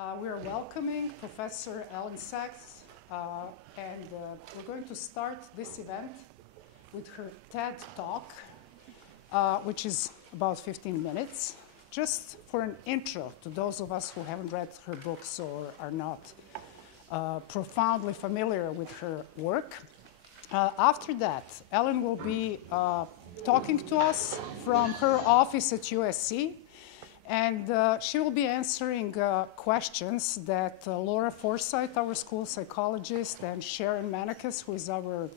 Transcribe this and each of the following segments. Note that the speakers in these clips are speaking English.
We are welcoming Professor Elyn Saks, and we're going to start this event with her TED Talk, which is about 15 minutes, just for an intro to those of us who haven't read her books or are not profoundly familiar with her work. After that, Elyn will be talking to us from her office at USC, and she will be answering questions that Laura Forsythe, our school psychologist, and Sharon Manikis, who is our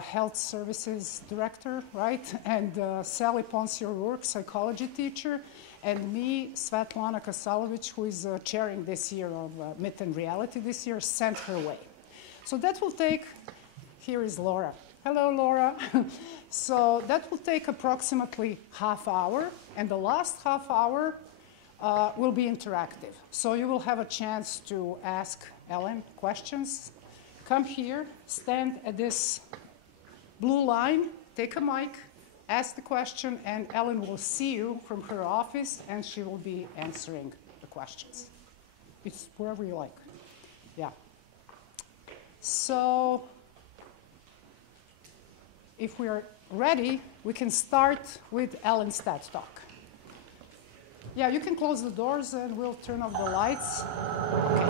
health services director, right? And Sally Ponce-O'Rourke, psychology teacher, and me, Svetlana Kasalovic, who is chairing this year of Myth and Reality this year, sent her way. So that will take, here is Laura. Hello, Laura. So that will take approximately half hour, and the last half hour will be interactive. So you will have a chance to ask Elyn questions. Come here, stand at this blue line, take a mic, ask the question, and Elyn will see you from her office, and she will be answering the questions. It's wherever you like. Yeah. So if we are ready, we can start with Elyn's TED Talk. Yeah, you can close the doors and we'll turn off the lights. Okay.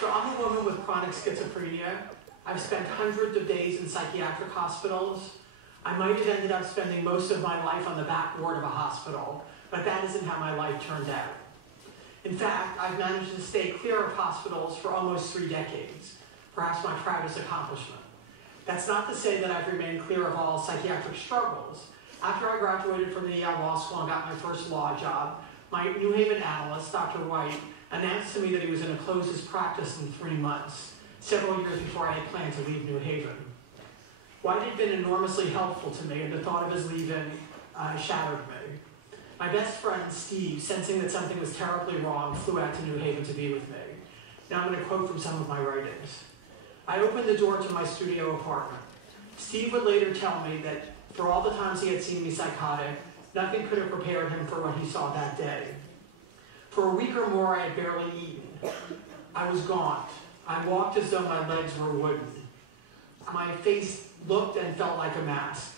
So I'm a woman with chronic schizophrenia. I've spent hundreds of days in psychiatric hospitals. I might have ended up spending most of my life on the back ward of a hospital, but that isn't how my life turned out. In fact, I've managed to stay clear of hospitals for almost 3 decades, perhaps my proudest accomplishment. That's not to say that I've remained clear of all psychiatric struggles. After I graduated from the Yale Law School and got my first law job, my New Haven analyst, Dr. White, announced to me that he was going to close his practice in 3 months, several years before I had planned to leave New Haven. White had been enormously helpful to me, and the thought of his leaving shattered me. My best friend, Steve, sensing that something was terribly wrong, flew out to New Haven to be with me. Now I'm going to quote from some of my writings. I opened the door to my studio apartment. Steve would later tell me that for all the times he had seen me psychotic, nothing could have prepared him for what he saw that day. For a week or more, I had barely eaten. I was gaunt. I walked as though my legs were wooden. My face looked and felt like a mask.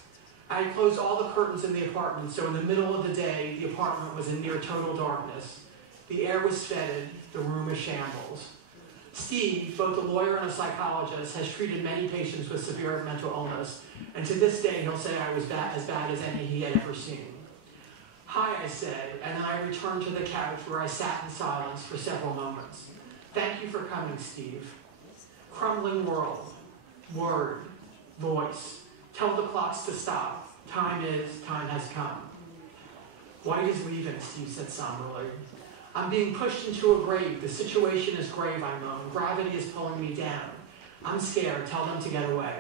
I had closed all the curtains in the apartment, so in the middle of the day, the apartment was in near total darkness. The air was fetid, the room a shambles. Steve, both a lawyer and a psychologist, has treated many patients with severe mental illness, and to this day, he'll say I was as bad as any he had ever seen. Hi, I said, and then I returned to the couch where I sat in silence for several moments. Thank you for coming, Steve. Crumbling world, word, voice. Tell the clocks to stop. Time has come. White is leaving, Steve said somberly. I'm being pushed into a grave. The situation is grave, I moan. Gravity is pulling me down. I'm scared. Tell them to get away.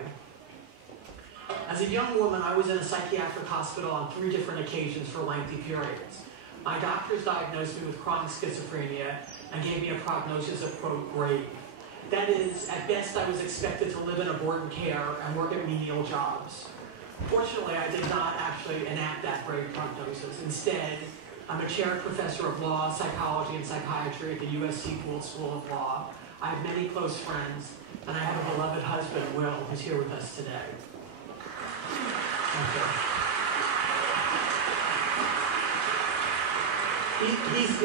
As a young woman, I was in a psychiatric hospital on 3 different occasions for lengthy periods. My doctors diagnosed me with chronic schizophrenia and gave me a prognosis of, quote, grave. That is, at best, I was expected to live in aborted care and work at menial jobs. Fortunately, I did not actually enact that grave prognosis. Instead, I'm a chair professor of law, psychology, and psychiatry at the USC Gould School of Law. I have many close friends, and I have a beloved husband, Will, who's here with us today.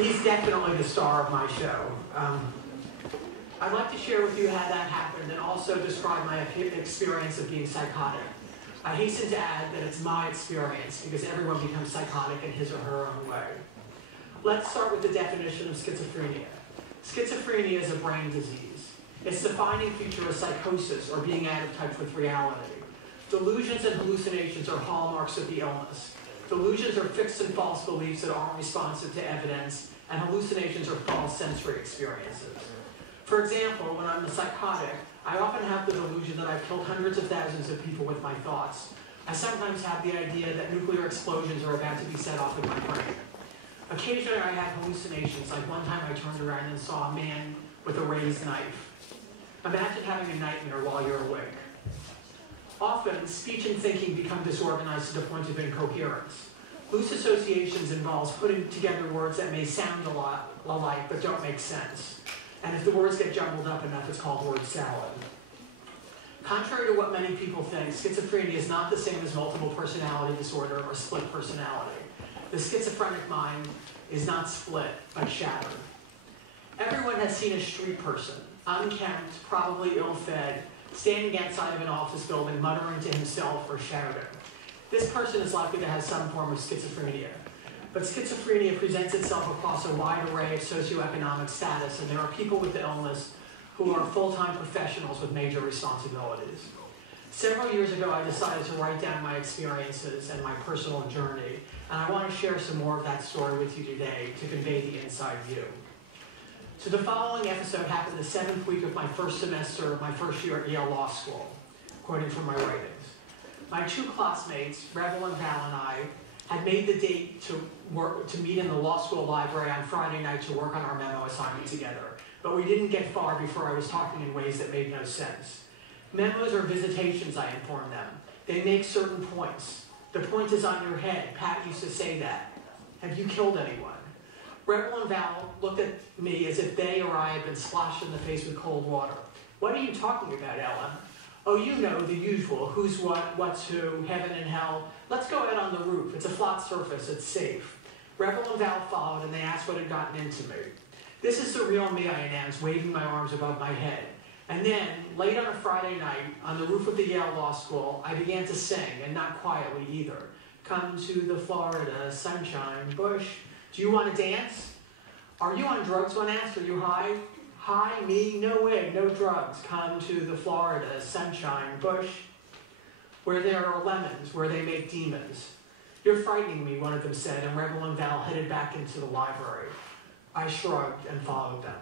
He's definitely the star of my show. I'd like to share with you how that happened and also describe my experience of being psychotic. I hasten to add that it's my experience because everyone becomes psychotic in his or her own way. Let's start with the definition of schizophrenia. Schizophrenia is a brain disease. Its defining feature is psychosis, or being out of touch with reality. Delusions and hallucinations are hallmarks of the illness. Delusions are fixed and false beliefs that aren't responsive to evidence, and hallucinations are false sensory experiences. For example, when I'm a psychotic, I often have the delusion that I've killed hundreds of thousands of people with my thoughts. I sometimes have the idea that nuclear explosions are about to be set off in my brain. Occasionally I have hallucinations, like one time I turned around and saw a man with a raised knife. Imagine having a nightmare while you're awake. Often, speech and thinking become disorganized to the point of incoherence. Loose associations involves putting together words that may sound a lot alike but don't make sense. And if the words get jumbled up enough, it's called word salad. Contrary to what many people think, schizophrenia is not the same as multiple personality disorder or split personality. The schizophrenic mind is not split, but shattered. Everyone has seen a street person, unkempt, probably ill-fed, standing outside of an office building, muttering to himself or shouting. This person is likely to have some form of schizophrenia. But schizophrenia presents itself across a wide array of socioeconomic status, and there are people with the illness who are full-time professionals with major responsibilities. Several years ago, I decided to write down my experiences and my personal journey, and I want to share some more of that story with you today to convey the inside view. So the following episode happened the 7th week of my first semester of my first year at Yale Law School, quoting from my writings. My two classmates, Rebel and Val, and I had made the date to meet in the law school library on Friday night to work on our memo assignment together, but we didn't get far before I was talking in ways that made no sense. Memos are visitations, I informed them. They make certain points. The point is on your head. Pat used to say that. Have you killed anyone? Rebel and Val looked at me as if they or I had been splashed in the face with cold water. What are you talking about, Ellen? Oh, you know, the usual. Who's what, what's who, heaven and hell. Let's go out on the roof. It's a flat surface. It's safe. Rebel and Val followed, and they asked what had gotten into me. This is the real me, I announced, waving my arms above my head. And then, late on a Friday night, on the roof of the Yale Law School, I began to sing, and not quietly either. Come to the Florida sunshine bush. Do you want to dance? Are you on drugs, one asked? Are you high? High? Me? No way, no drugs. Come to the Florida sunshine bush, where there are lemons, where they make demons. You're frightening me, one of them said, and Rebel and Val headed back into the library. I shrugged and followed them.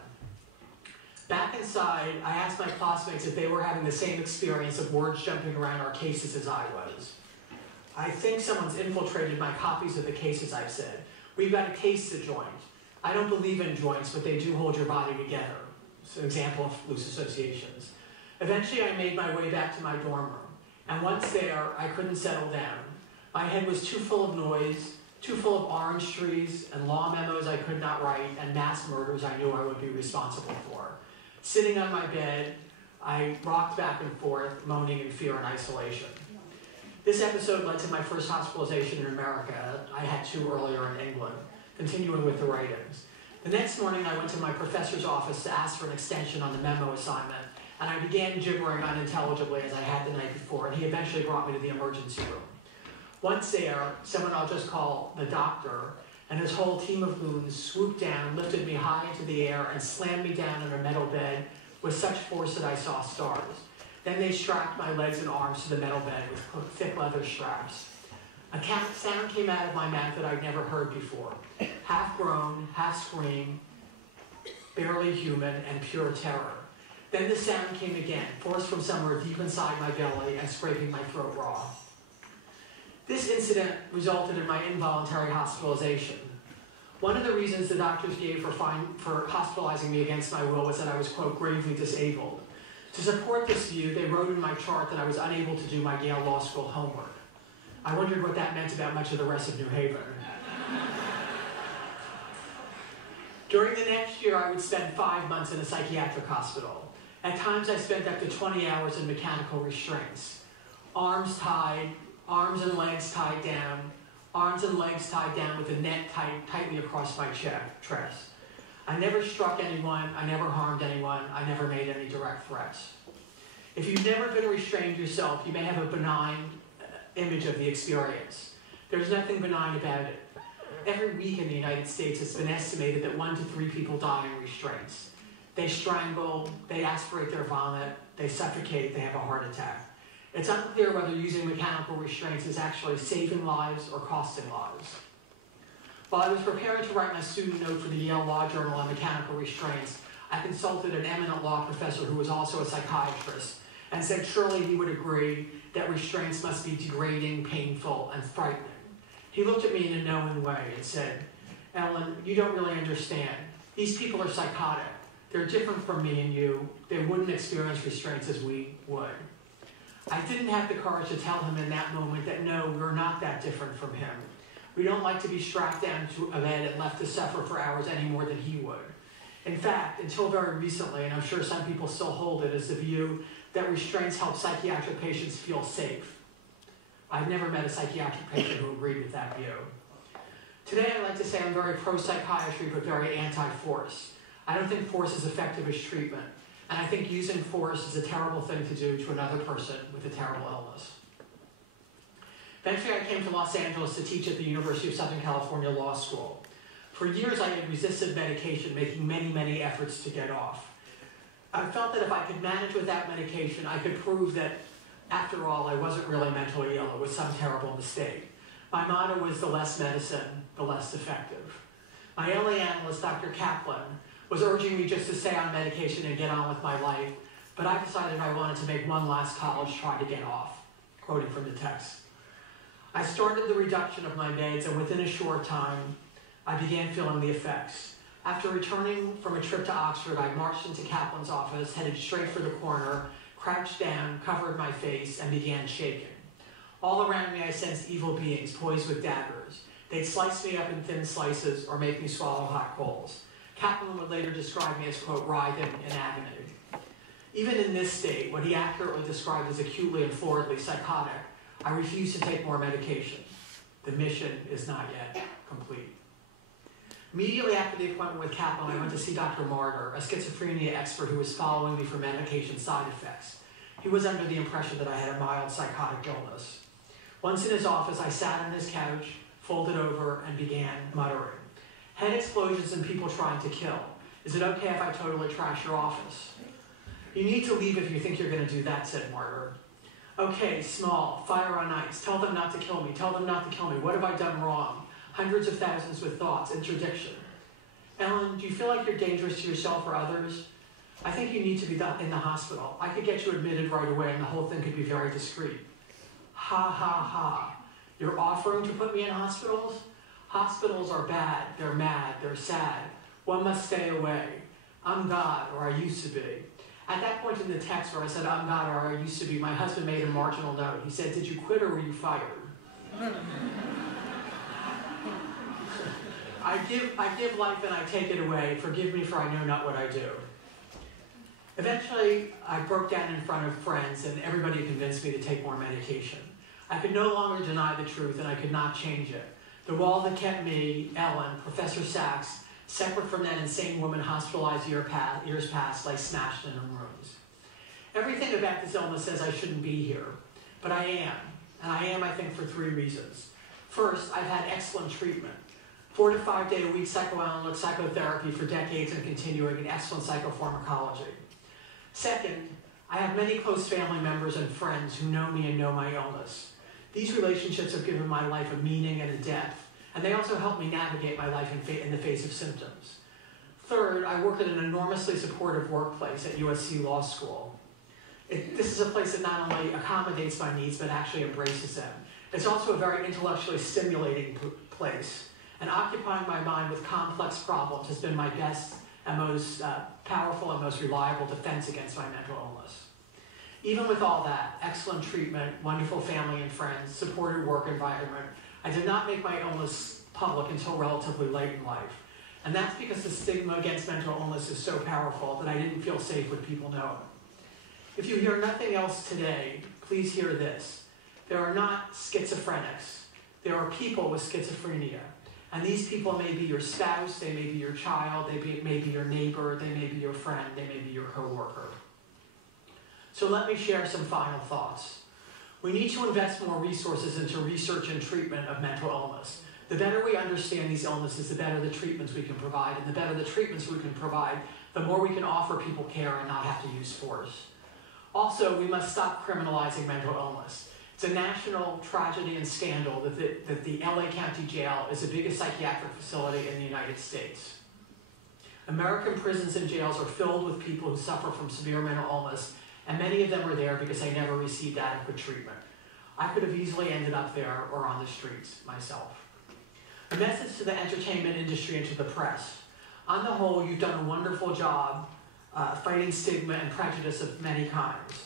Back inside, I asked my classmates if they were having the same experience of words jumping around our cases as I was. I think someone's infiltrated my copies of the cases, I said. We've got a case to joint. I don't believe in joints, but they do hold your body together. It's an example of loose associations. Eventually, I made my way back to my dorm room. And once there, I couldn't settle down. My head was too full of noise, too full of orange trees and law memos I could not write and mass murders I knew I would be responsible for. Sitting on my bed, I rocked back and forth, moaning in fear and isolation. This episode led to my first hospitalization in America. I had 2 earlier in England, continuing with the writings. The next morning, I went to my professor's office to ask for an extension on the memo assignment, and I began gibbering unintelligibly as I had the night before, and he eventually brought me to the emergency room. Once there, someone I'll just call the doctor, and his whole team of goons swooped down, lifted me high into the air, and slammed me down in a metal bed with such force that I saw stars. Then they strapped my legs and arms to the metal bed with thick leather straps. A sound came out of my mouth that I'd never heard before. Half groan, half scream, barely human, and pure terror. Then the sound came again, forced from somewhere deep inside my belly and scraping my throat raw. This incident resulted in my involuntary hospitalization. One of the reasons the doctors gave for hospitalizing me against my will was that I was, quote, gravely disabled. To support this view, they wrote in my chart that I was unable to do my Yale Law School homework. I wondered what that meant about much of the rest of New Haven. During the next year, I would spend 5 months in a psychiatric hospital. At times, I spent up to 20 hours in mechanical restraints. Arms and legs tied down, arms and legs tied down with a net tightly across my chest. I never struck anyone, I never harmed anyone, I never made any direct threats. If you've never been restrained yourself, you may have a benign image of the experience. There's nothing benign about it. Every week in the United States, it's been estimated that 1 to 3 people die in restraints. They strangle, they aspirate their vomit, they suffocate, they have a heart attack. It's unclear whether using mechanical restraints is actually saving lives or costing lives. While I was preparing to write my student note for the Yale Law Journal on mechanical restraints, I consulted an eminent law professor who was also a psychiatrist and said surely he would agree that restraints must be degrading, painful, and frightening. He looked at me in a knowing way and said, Ellen, you don't really understand. These people are psychotic. They're different from me and you. They wouldn't experience restraints as we would. I didn't have the courage to tell him in that moment that no, we're not that different from him. We don't like to be strapped down to a bed and left to suffer for hours any more than he would. In fact, until very recently, and I'm sure some people still hold it, is the view that restraints help psychiatric patients feel safe. I've never met a psychiatric patient who agreed with that view. Today, I'd like to say I'm very pro-psychiatry, but very anti-force. I don't think force is effective as treatment, and I think using force is a terrible thing to do to another person with a terrible illness. Eventually, I came to Los Angeles to teach at the University of Southern California Law School. For years, I had resisted medication, making many, many efforts to get off. I felt that if I could manage without medication, I could prove that, after all, I wasn't really mentally ill. It was some terrible mistake. My motto was the less medicine, the less effective. My LA analyst, Dr. Kaplan, was urging me just to stay on medication and get on with my life, but I decided I wanted to make one last college try to get off, quoting from the text. I started the reduction of my meds, and within a short time, I began feeling the effects. After returning from a trip to Oxford, I marched into Kaplan's office, headed straight for the corner, crouched down, covered my face, and began shaking. All around me, I sensed evil beings poised with daggers. They'd slice me up in thin slices or make me swallow hot coals. Kaplan would later describe me as, quote, writhing in agony. Even in this state, what he accurately described as acutely and floridly psychotic, I refused to take more medication. The mission is not yet complete. Immediately after the appointment with Kaplan, I went to see Dr. Martyr, a schizophrenia expert who was following me for medication side effects. He was under the impression that I had a mild psychotic illness. Once in his office, I sat on his couch, folded over, and began muttering. Head explosions and people trying to kill. Is it okay if I totally trash your office? You need to leave if you think you're going to do that, said Martyr. Okay, small, fire on ice. Tell them not to kill me. Tell them not to kill me. What have I done wrong? Hundreds of thousands with thoughts, interdiction. Ellen, do you feel like you're dangerous to yourself or others? I think you need to be in the hospital. I could get you admitted right away and the whole thing could be very discreet. Ha, ha, ha. You're offering to put me in hospitals? Hospitals are bad, they're mad, they're sad. One must stay away. I'm God, or I used to be. At that point in the text where I said, I'm God, or I used to be, my husband made a marginal note. He said, did you quit or were you fired? I give life and I take it away. Forgive me for I know not what I do. Eventually, I broke down in front of friends and everybody convinced me to take more medication. I could no longer deny the truth and I could not change it. The wall that kept me, Elyn, Professor Saks, separate from that insane woman hospitalized years past, lay smashed in her rooms. Everything about this illness says I shouldn't be here, but I am. And I am, I think, for 3 reasons. First, I've had excellent treatment. 4 to 5 day a week psychoanalytic psychotherapy for decades and continuing in excellent psychopharmacology. Second, I have many close family members and friends who know me and know my illness. These relationships have given my life a meaning and a depth, and they also help me navigate my life in the face of symptoms. Third, I work at an enormously supportive workplace at USC Law School. This is a place that not only accommodates my needs, but actually embraces them. It's also a very intellectually stimulating place, and occupying my mind with complex problems has been my best and most powerful and most reliable defense against my mental illness. Even with all that, excellent treatment, wonderful family and friends, supportive work environment, I did not make my illness public until relatively late in life. And that's because the stigma against mental illness is so powerful that I didn't feel safe with people knowing. If you hear nothing else today, please hear this. There are not schizophrenics. There are people with schizophrenia. And these people may be your spouse, they may be your child, they may be your neighbor, they may be your friend, they may be your coworker. So let me share some final thoughts. We need to invest more resources into research and treatment of mental illness. The better we understand these illnesses, the better the treatments we can provide, and the better the treatments we can provide, the more we can offer people care and not have to use force. Also, we must stop criminalizing mental illness. It's a national tragedy and scandal that the LA County Jail is the biggest psychiatric facility in the United States. American prisons and jails are filled with people who suffer from severe mental illness, and many of them are there because they never received adequate treatment. I could have easily ended up there or on the streets myself. A message to the entertainment industry and to the press. On the whole, you've done a wonderful job fighting stigma and prejudice of many kinds.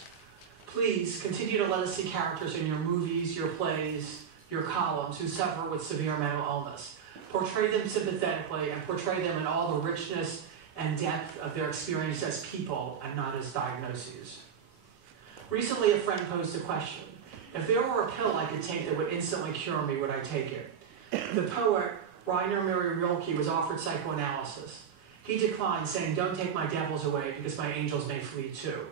Please continue to let us see characters in your movies, your plays, your columns who suffer with severe mental illness. Portray them sympathetically and portray them in all the richness and depth of their experience as people and not as diagnoses. Recently, a friend posed a question. If there were a pill I could take that would instantly cure me, would I take it? The poet Rainer Maria Rilke was offered psychoanalysis. He declined, saying, "Don't take my devils away because my angels may flee too."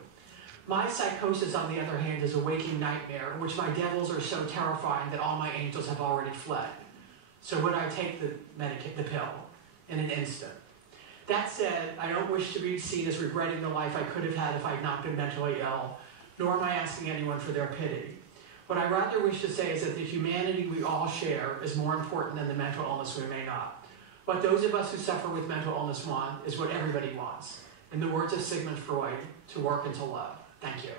My psychosis, on the other hand, is a waking nightmare in which my devils are so terrifying that all my angels have already fled. So would I take the pill in an instant? That said, I don't wish to be seen as regretting the life I could have had if I had not been mentally ill, nor am I asking anyone for their pity. What I rather wish to say is that the humanity we all share is more important than the mental illness we may not. What those of us who suffer with mental illness want is what everybody wants. In the words of Sigmund Freud, to work and to love. Thank you.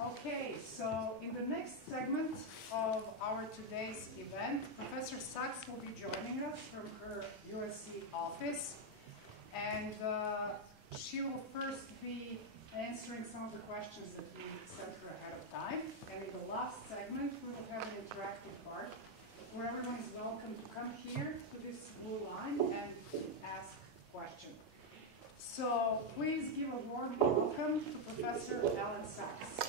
Okay, so in the next segment of our today's event, Professor Saks will be joining us from her USC office, and she will first be answering some of the questions that we sent her ahead of time. And in the last segment, we will have an interactive part where everyone is welcome to come here to this blue line and ask questions. So please give a warm welcome to Professor Elyn Saks.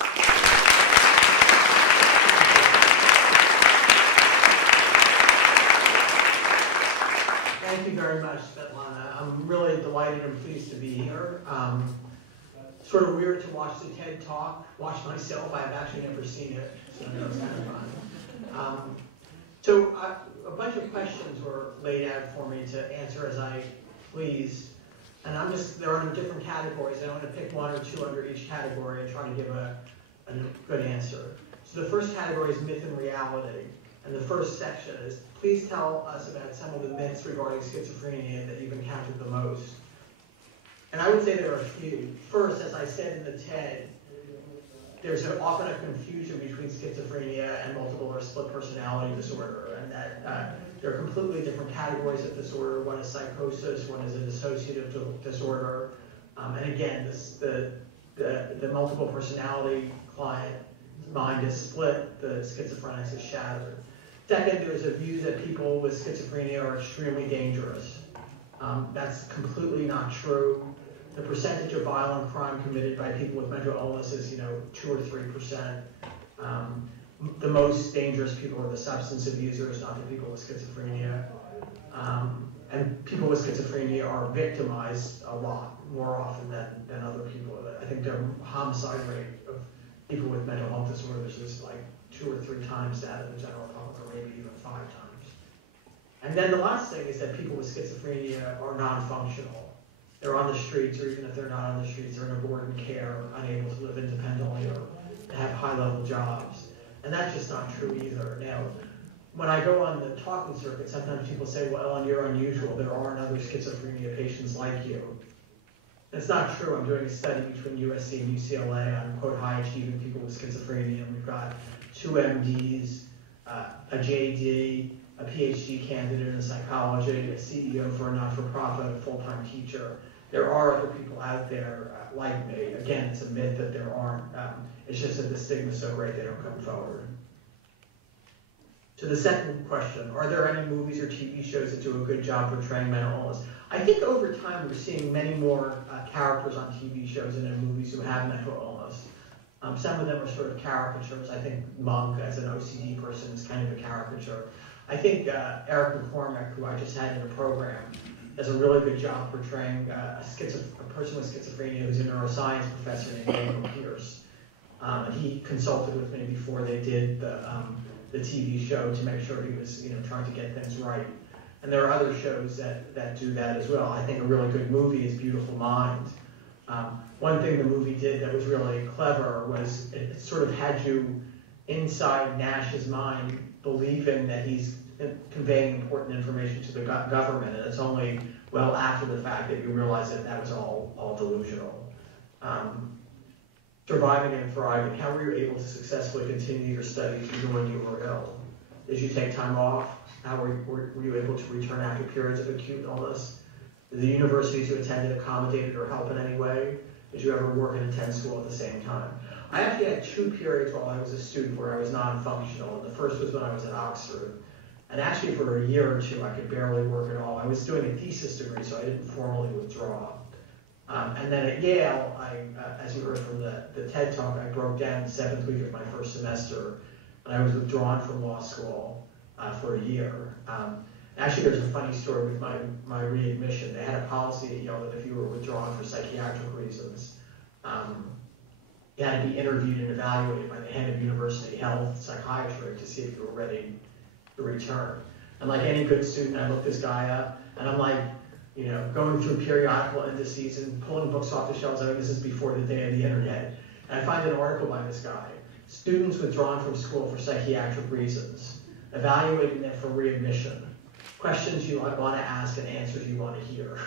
Thank you very much, Svetlana. I'm really delighted and pleased to be here. Sort of weird to watch the TED Talk, watch myself. I've actually never seen it, so it's kind of fun. So a bunch of questions were laid out for me to answer as I pleased. And they're under different categories. I want to pick one or two under each category and try to give a good answer. So the first category is myth and reality. And the first section is, please tell us about some of the myths regarding schizophrenia that you've encountered the most. And I would say there are a few. First, as I said in the TED, there's often a confusion between schizophrenia and multiple or split personality disorder, and that they're completely different categories of disorder. One is psychosis, one is a dissociative disorder. And again, the multiple personality client's mind is split, the schizophrenic's is shattered. Second, there's a view that people with schizophrenia are extremely dangerous. That's completely not true. The percentage of violent crime committed by people with mental illness is, 2 or 3%. The most dangerous people are the substance abusers, not the people with schizophrenia. And people with schizophrenia are victimized a lot more often than other people. I think the homicide rate of people with mental health disorders is like 2 or 3 times that of the general public, or maybe even 5 times. And then the last thing is that people with schizophrenia are non-functional. They're on the streets, or even if they're not on the streets, they're in aborted care, unable to live independently or have high-level jobs. And that's just not true either. Now, when I go on the talking circuit, sometimes people say, well, Elyn, you're unusual. There aren't other schizophrenia patients like you. That's not true. I'm doing a study between USC and UCLA on, quote, high-achieving people with schizophrenia. And we've got 2 MDs, a JD, a PhD candidate in psychology, a CEO for a not-for-profit, a full-time teacher. There are other people out there like me. Again, it's a myth that there aren't. It's just that the stigma is so great they don't come forward. To the second question, are there any movies or TV shows that do a good job portraying mental illness? I think over time we're seeing many more characters on TV shows and in movies who have mental illness. Some of them are sort of caricatures. I think Monk, as an OCD person, is kind of a caricature. I think Eric McCormick, who I just had in the program, does a really good job portraying a person with schizophrenia who's a neuroscience professor named Daniel Pierce. He consulted with me before they did the TV show to make sure he was trying to get things right. And there are other shows that do that as well. I think a really good movie is Beautiful Mind. One thing the movie did that was really clever was it sort of had you inside Nash's mind believing that he's conveying important information to the government, and it's only well after the fact that you realize that that was all delusional. Surviving and thriving. How were you able to successfully continue your studies even when you were ill? Did you take time off? How were you able to return after periods of acute illness? Did the universities you attended accommodate or help in any way? Did you ever work and attend school at the same time? I actually had 2 periods while I was a student where I was non-functional. The first was when I was at Oxford. And actually for a year or 2, I could barely work at all. I was doing a thesis degree, so I didn't formally withdraw. And then at Yale, as you heard from the TED Talk, I broke down the 7th week of my first semester, and I was withdrawn from law school for a year. Actually, there's a funny story with my readmission. They had a policy at Yale that if you were withdrawn for psychiatric reasons, you had to be interviewed and evaluated by the head of university health, psychiatry, to see if you were ready to return. And like any good student, I looked this guy up, and I'm like, going through periodical indices and pulling books off the shelves. I mean, this is before the day of the internet. And I find an article by this guy. Students withdrawn from school for psychiatric reasons. Evaluating them for readmission. Questions you want to ask and answers you want to hear.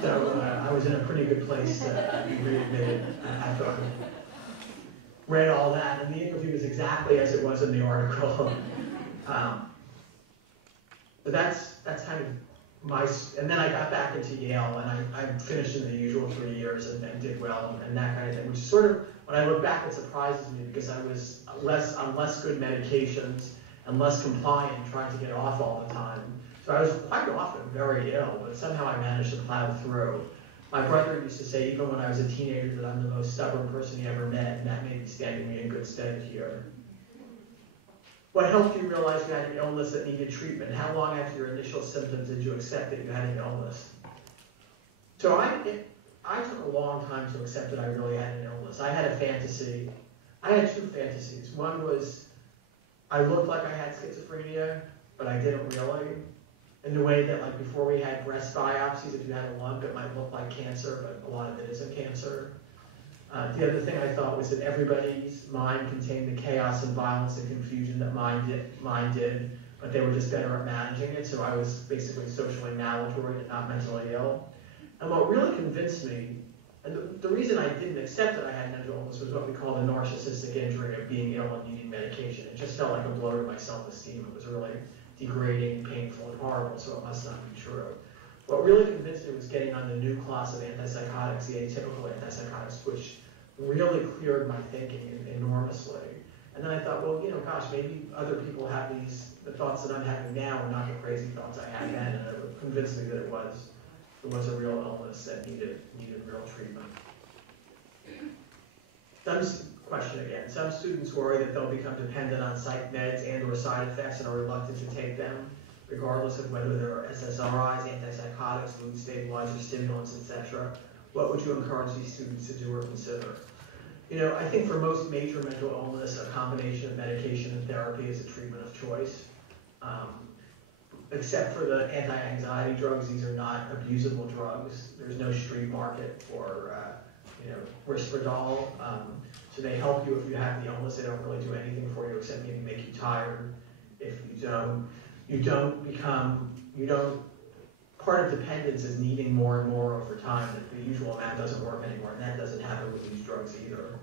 So I was in a pretty good place to be readmitted after I read all that. And the interview was exactly as it was in the article. But that's kind of and then I got back into Yale, and I finished in the usual 3 years and did well and that kind of thing, which is sort of, when I look back, it surprises me because I was on less good medications and less compliant, trying to get off all the time. So I was quite often very ill, but somehow I managed to plow through. My brother used to say, even when I was a teenager, that I'm the most stubborn person he ever met, and that may be standing me in good stead here. What helped you realize you had an illness that needed treatment? How long after your initial symptoms did you accept that you had an illness? So I took a long time to accept that I really had an illness. I had a fantasy. I had 2 fantasies. One was I looked like I had schizophrenia, but I didn't really. In the way that, like, before we had breast biopsies, if you had a lump, it might look like cancer, but a lot of it isn't cancer. The other thing I thought was that everybody's mind contained the chaos and violence and confusion that mine did, but they were just better at managing it, so I was basically socially maladroit and not mentally ill. And what really convinced me, and the reason I didn't accept that I had mental illness was what we call the narcissistic injury of being ill and needing medication. It just felt like a blow to my self-esteem. It was really degrading, painful, and horrible, so it must not be true. What really convinced me was getting on the new class of antipsychotics, the atypical antipsychotics, which really cleared my thinking enormously. And then I thought, well, gosh, maybe other people have the thoughts that I'm having now are not the crazy thoughts I had then, and it convinced me that it was a real illness that needed real treatment. Some students worry that they'll become dependent on psych meds and or side effects and are reluctant to take them, regardless of whether they're SSRIs, antipsychotics, mood stabilizers, stimulants, etc. What would you encourage these students to do or consider? I think for most major mental illness, a combination of medication and therapy is a treatment of choice. Except for the anti-anxiety drugs, these are not abusable drugs. There's no street market for, Risperdal. So they help you if you have the illness. They don't really do anything for you except maybe make you tired. If you don't, part of dependence is needing more and more over time. That the usual amount doesn't work anymore, and that doesn't happen with these drugs either.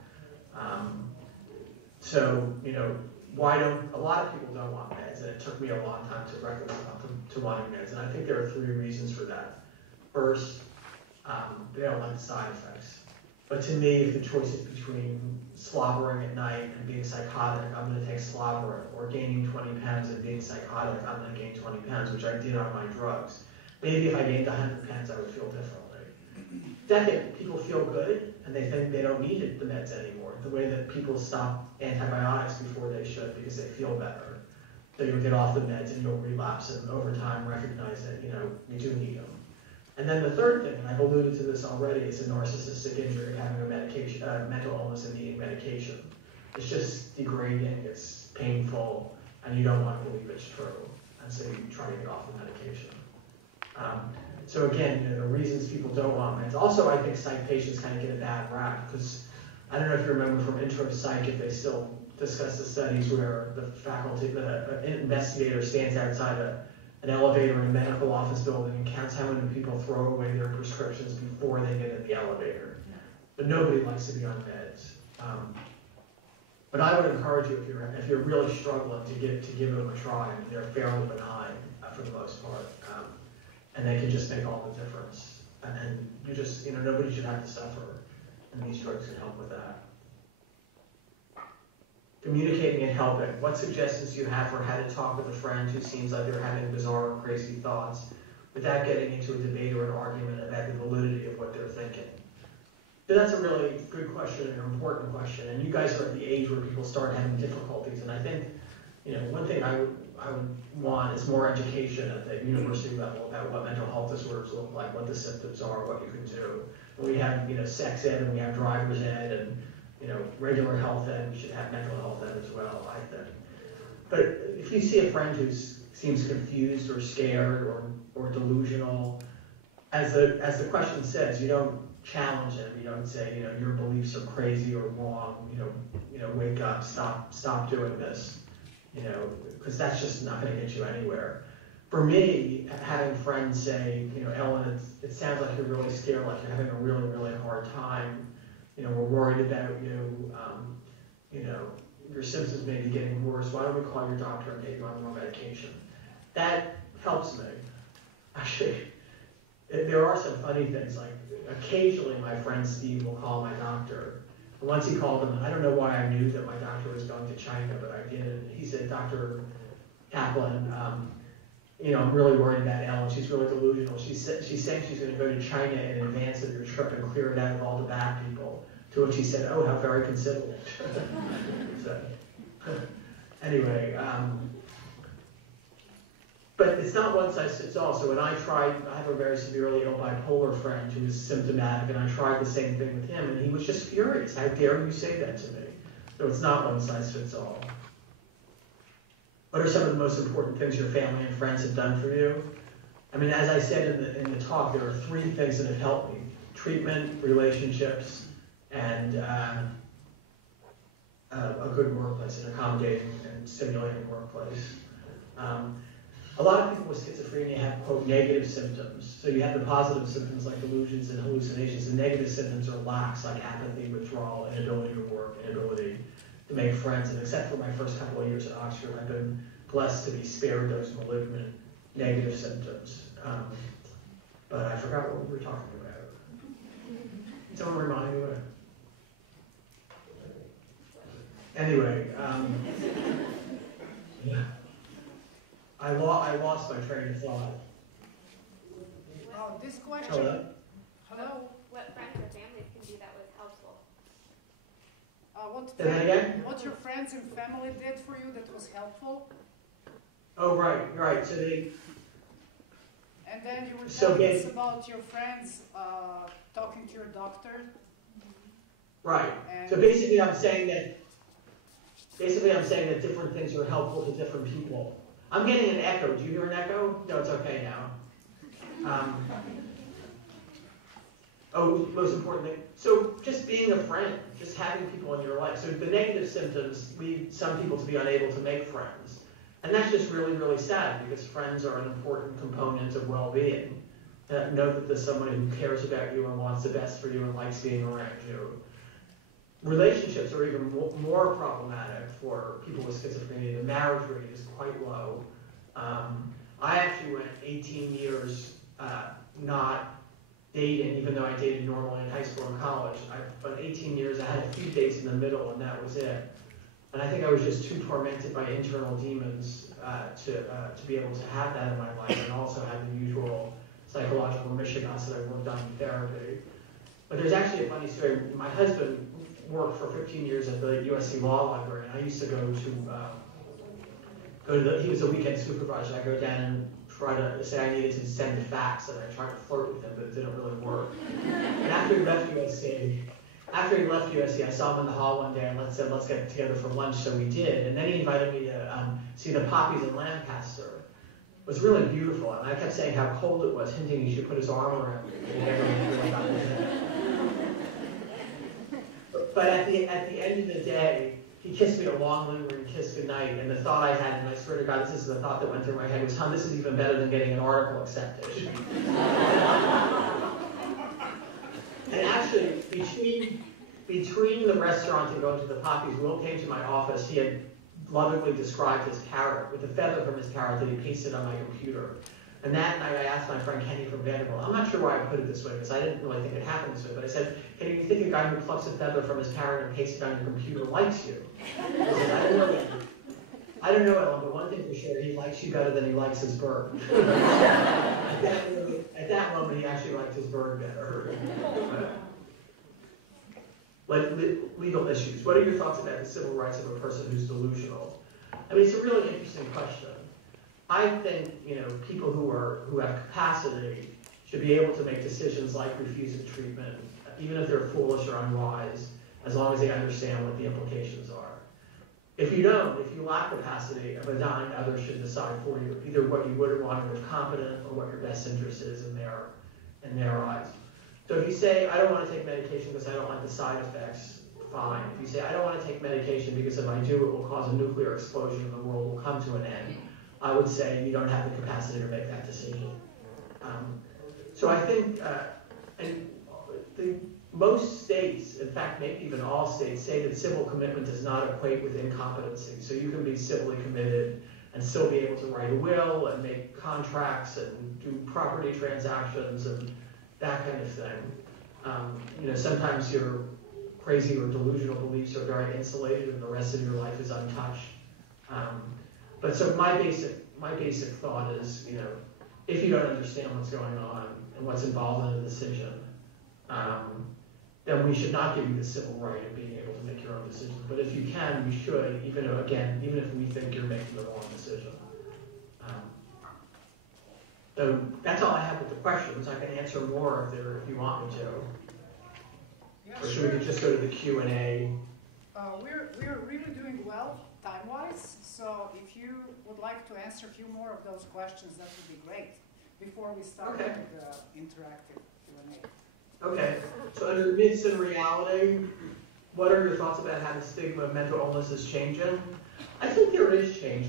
A lot of people don't want meds, and it took me a long time to recommend to wanting meds, and I think there are 3 reasons for that. First, they don't like the side effects. But to me, if the choice is between slobbering at night and being psychotic, I'm going to take slobbering, or gaining 20 pounds and being psychotic, I'm going to gain 20 pounds, which I did on my drugs. Maybe if I gained 100 pounds, I would feel differently. Second, people feel good, and they think they don't need the meds anymore. The way that people stop antibiotics before they should because they feel better. So you'll get off the meds and you'll relapse, and over time recognize that, you do need them. And then the third thing, and I've alluded to this already, is a narcissistic injury of having a mental illness and needing medication. It's just degrading, it's painful, and you don't want to believe it's true. And so you try to get off the medication. So again, the reasons people don't want meds. Also, I think psych patients kind of get a bad rap because I don't know if you remember from intro psych, if they still discussed the studies where the faculty, the investigator stands outside an elevator in a medical office building and counts how many people throw away their prescriptions before they get in the elevator. But nobody likes to be on meds. But I would encourage you, if you're really struggling, to give them a try. I mean, they're fairly benign for the most part, and they can just make all the difference. And you just, nobody should have to suffer, and these drugs can help with that. Communicating and helping. What suggestions do you have for how to talk with a friend who seems like they're having bizarre or crazy thoughts without getting into a debate or an argument about the validity of what they're thinking? So that's a really good question and an important question. And you guys are at the age where people start having difficulties. And I think, one thing I would want is more education at the university level about what mental health disorders look like, what the symptoms are, what you can do. And we have, sex ed and we have driver's ed and regular health ed. We should have mental health ed as well, I think. But if you see a friend who seems confused or scared or delusional, as the question says, you don't challenge them. You don't say, your beliefs are crazy or wrong. Wake up, stop doing this. Because that's just not going to get you anywhere. For me, having friends say, Elyn, it sounds like you're really scared, like you're having a really, really hard time. We're worried about you. Your symptoms may be getting worse. Why don't we call your doctor and get you on more medication? That helps me. Actually, there are some funny things. Like occasionally, my friend Steve will call my doctor. And once he called him, I don't know why I knew that my doctor was going to China, but I did. He said, Dr. Kaplan, I'm really worried about Elyn. She's really delusional. She's saying she's going to go to China in advance of your trip and clear it out of all the bad people. To which he said, oh, how very considerate. So, anyway, but it's not one size fits all. So when I have a very severely ill bipolar friend who is symptomatic, and I tried the same thing with him, and he was just furious. How dare you say that to me? So it's not one size fits all. What are some of the most important things your family and friends have done for you? I mean, as I said in the talk, there are 3 things that have helped me: treatment, relationships, and a good workplace, an accommodating and stimulating workplace. A lot of people with schizophrenia have, quote, negative symptoms. So you have the positive symptoms like delusions and hallucinations. The negative symptoms are lax, like apathy, withdrawal, inability to work, inability to make friends. And except for my first couple of years at Oxford, I've been blessed to be spared those malignant negative symptoms. But I forgot what we were talking about. Someone remind me what? Anyway, yeah. I lost my train of thought. This question. Hello? What friends or families can do that was helpful? What your friends and family did for you that was helpful? Oh, right. So they. And then you were telling us about your friends talking to your doctor. Right. So basically, I'm saying that different things are helpful to different people. I'm getting an echo. Do you hear an echo? No, it's okay now. Most important thing. So just being a friend, just having people in your life. So the negative symptoms lead some people to be unable to make friends. And that's just really, really sad because friends are an important component of well-being. Know that there's someone who cares about you and wants the best for you and likes being around you. Relationships are even more problematic for people with schizophrenia. The marriage rate is quite low. I actually went 18 years not dating, even though I dated normally in high school and college. But 18 years, I had a few dates in the middle, and that was it. And I think I was just too tormented by internal demons to be able to have that in my life, and also have the usual psychological mishigas that I worked on in therapy. But there's actually a funny story. My husband worked for 15 years at the USC Law Library, and I used to go to he was a weekend supervisor. I go down and try to say I needed to send a fax, and I tried to flirt with him, but it didn't really work. And after he left USC, I saw him in the hall one day and said, let's get together for lunch, so we did. And then he invited me to see the poppies in Lancaster. It was really beautiful, and I kept saying how cold it was, hinting he should put his arm around me. He never really got his head. But at the end of the day, he kissed me a long, lingering kiss goodnight, and the thought I had, and I swear to God, this is the thought that went through my head, was, this is even better than getting an article accepted. And actually, between the restaurant and going to the Poppies, Will came to my office. He had lovingly described his parrot with a feather from his parrot that he pasted on my computer. And that night I asked my friend Kenny from Vanderbilt, I'm not sure why I put it this way, because I didn't really think it happened this way, but I said, Kenny, do you think a guy who plucks a feather from his parrot and pastes it on your computer likes you? I said, I don't know, Elyn, but one thing for sure, he likes you better than he likes his bird. At that moment, he actually liked his bird better. Like legal issues. What are your thoughts about the civil rights of a person who's delusional? I mean, it's a really interesting question. I think, people who have capacity should be able to make decisions like refusing treatment, even if they're foolish or unwise, as long as they understand what the implications are. If you lack capacity, a dying others should decide for you either what you would want if competent or what your best interest is in their eyes. So if you say, I don't want to take medication because I don't like the side effects, fine. If you say, I don't want to take medication because if I do, it will cause a nuclear explosion and the world will come to an end, I would say you don't have the capacity to make that decision. So I think, most states, in fact, maybe even all states, say that civil commitment does not equate with incompetency. So you can be civilly committed and still be able to write a will and make contracts and do property transactions and that kind of thing. Sometimes your crazy or delusional beliefs are very insulated and the rest of your life is untouched. But so my basic thought is, if you don't understand what's going on and what's involved in a decision, then we should not give you the civil right of being able to make your own decisions. But if you can, you should, even if we think you're making the wrong decision. So that's all I have with the questions. I can answer more if you want me to. Yeah, or should we just go to the Q&A? We're really doing well time-wise, so if you would like to answer a few more of those questions, that would be great before we start with the interactive Q&A. Okay, so under myths and reality, what are your thoughts about how the stigma of mental illness is changing? I think there is change.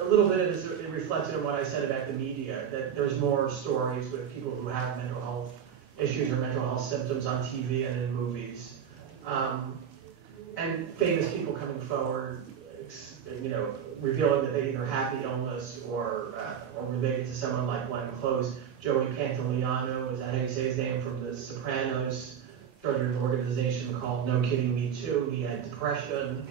A little bit of it is reflected in what I said about the media, that there's more stories with people who have mental health issues or mental health symptoms on TV and in movies. And famous people coming forward, revealing that they either have the illness or related to someone like Glenn Close. Joey Pantoliano, is that how you say his name, from The Sopranos, started an organization called No Kidding Me Too. He had depression.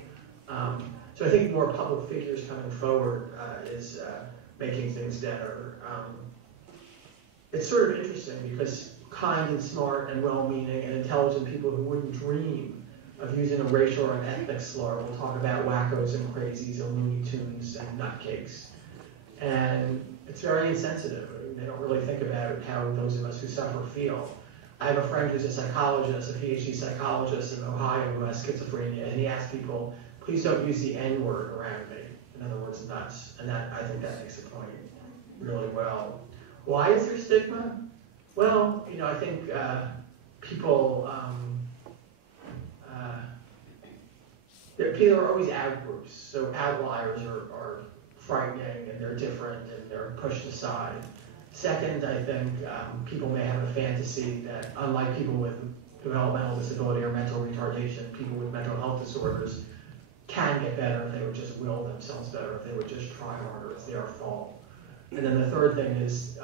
So I think more public figures coming forward is making things better. It's sort of interesting because kind and smart and well-meaning and intelligent people who wouldn't dream of using a racial or an ethnic slur will talk about wackos and crazies and Looney Tunes and nutcakes. And it's very insensitive. I mean, they don't really think about how those of us who suffer feel. I have a friend who's a psychologist, a PhD psychologist in Ohio who has schizophrenia, and he asks people, please don't use the N-word around me. In other words, nuts. And I think that makes the point really well. Why is there stigma? Well, I think people are always out groups. So outliers are frightening and they're different and they're pushed aside. Second, I think people may have a fantasy that unlike people with developmental disability or mental retardation, people with mental health disorders can get better if they would just will themselves better, if they would just try harder, it's their fault. And then the third thing is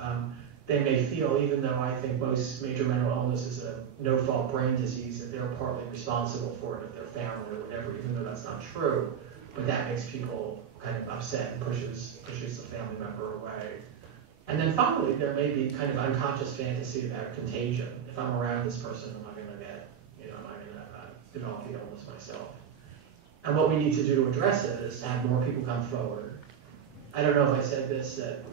they may feel, even though I think most major mental illness is a no-fault brain disease, that they're partly responsible for it if their family or whatever, even though that's not true. But that makes people kind of upset and pushes the family member away. And then finally, there may be kind of unconscious fantasy about contagion. If I'm around this person, am I going to develop the illness myself? And what we need to do to address it is to have more people come forward. I don't know if I said this, that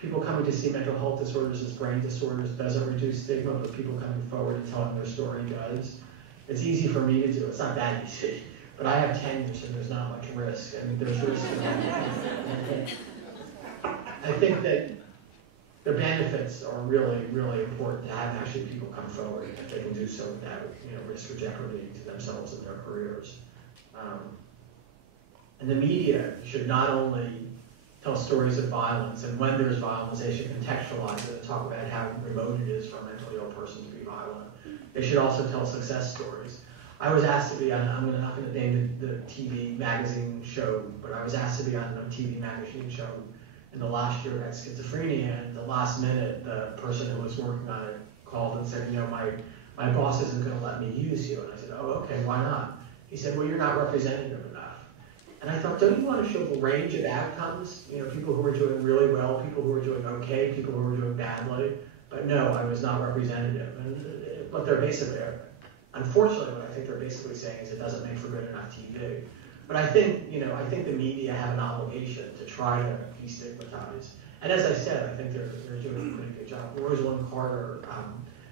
people coming to see mental health disorders as brain disorders doesn't reduce stigma, but people coming forward and telling their story does. It's easy for me to do. It's not that easy. But I have tenure, and there's not much risk. I mean, there's risk in that. I think that the benefits are really, really important to have actually people come forward if they can do so without risk or jeopardy to themselves and their careers. And the media should not only tell stories of violence, and when there's violence, they should contextualize it and talk about how remote it is for a mentally ill person to be violent. They should also tell success stories. I was asked to be on, I'm not going to name the TV magazine show, but I was asked to be on a TV magazine show in the last year at Schizophrenia, and at the last minute, the person who was working on it called and said, my boss isn't going to let me use you. And I said, oh, okay, why not? He said, well, you're not representative enough. And I thought, don't you want to show the range of outcomes? People who are doing really well, people who are doing okay, people who are doing badly. But no, I was not representative. And what they're basically, unfortunately, what I think they're basically saying is it doesn't make for good enough TV. But I think, I think the media have an obligation to try to destigmatize. And as I said, I think they're doing a pretty good job. Rosalind Carter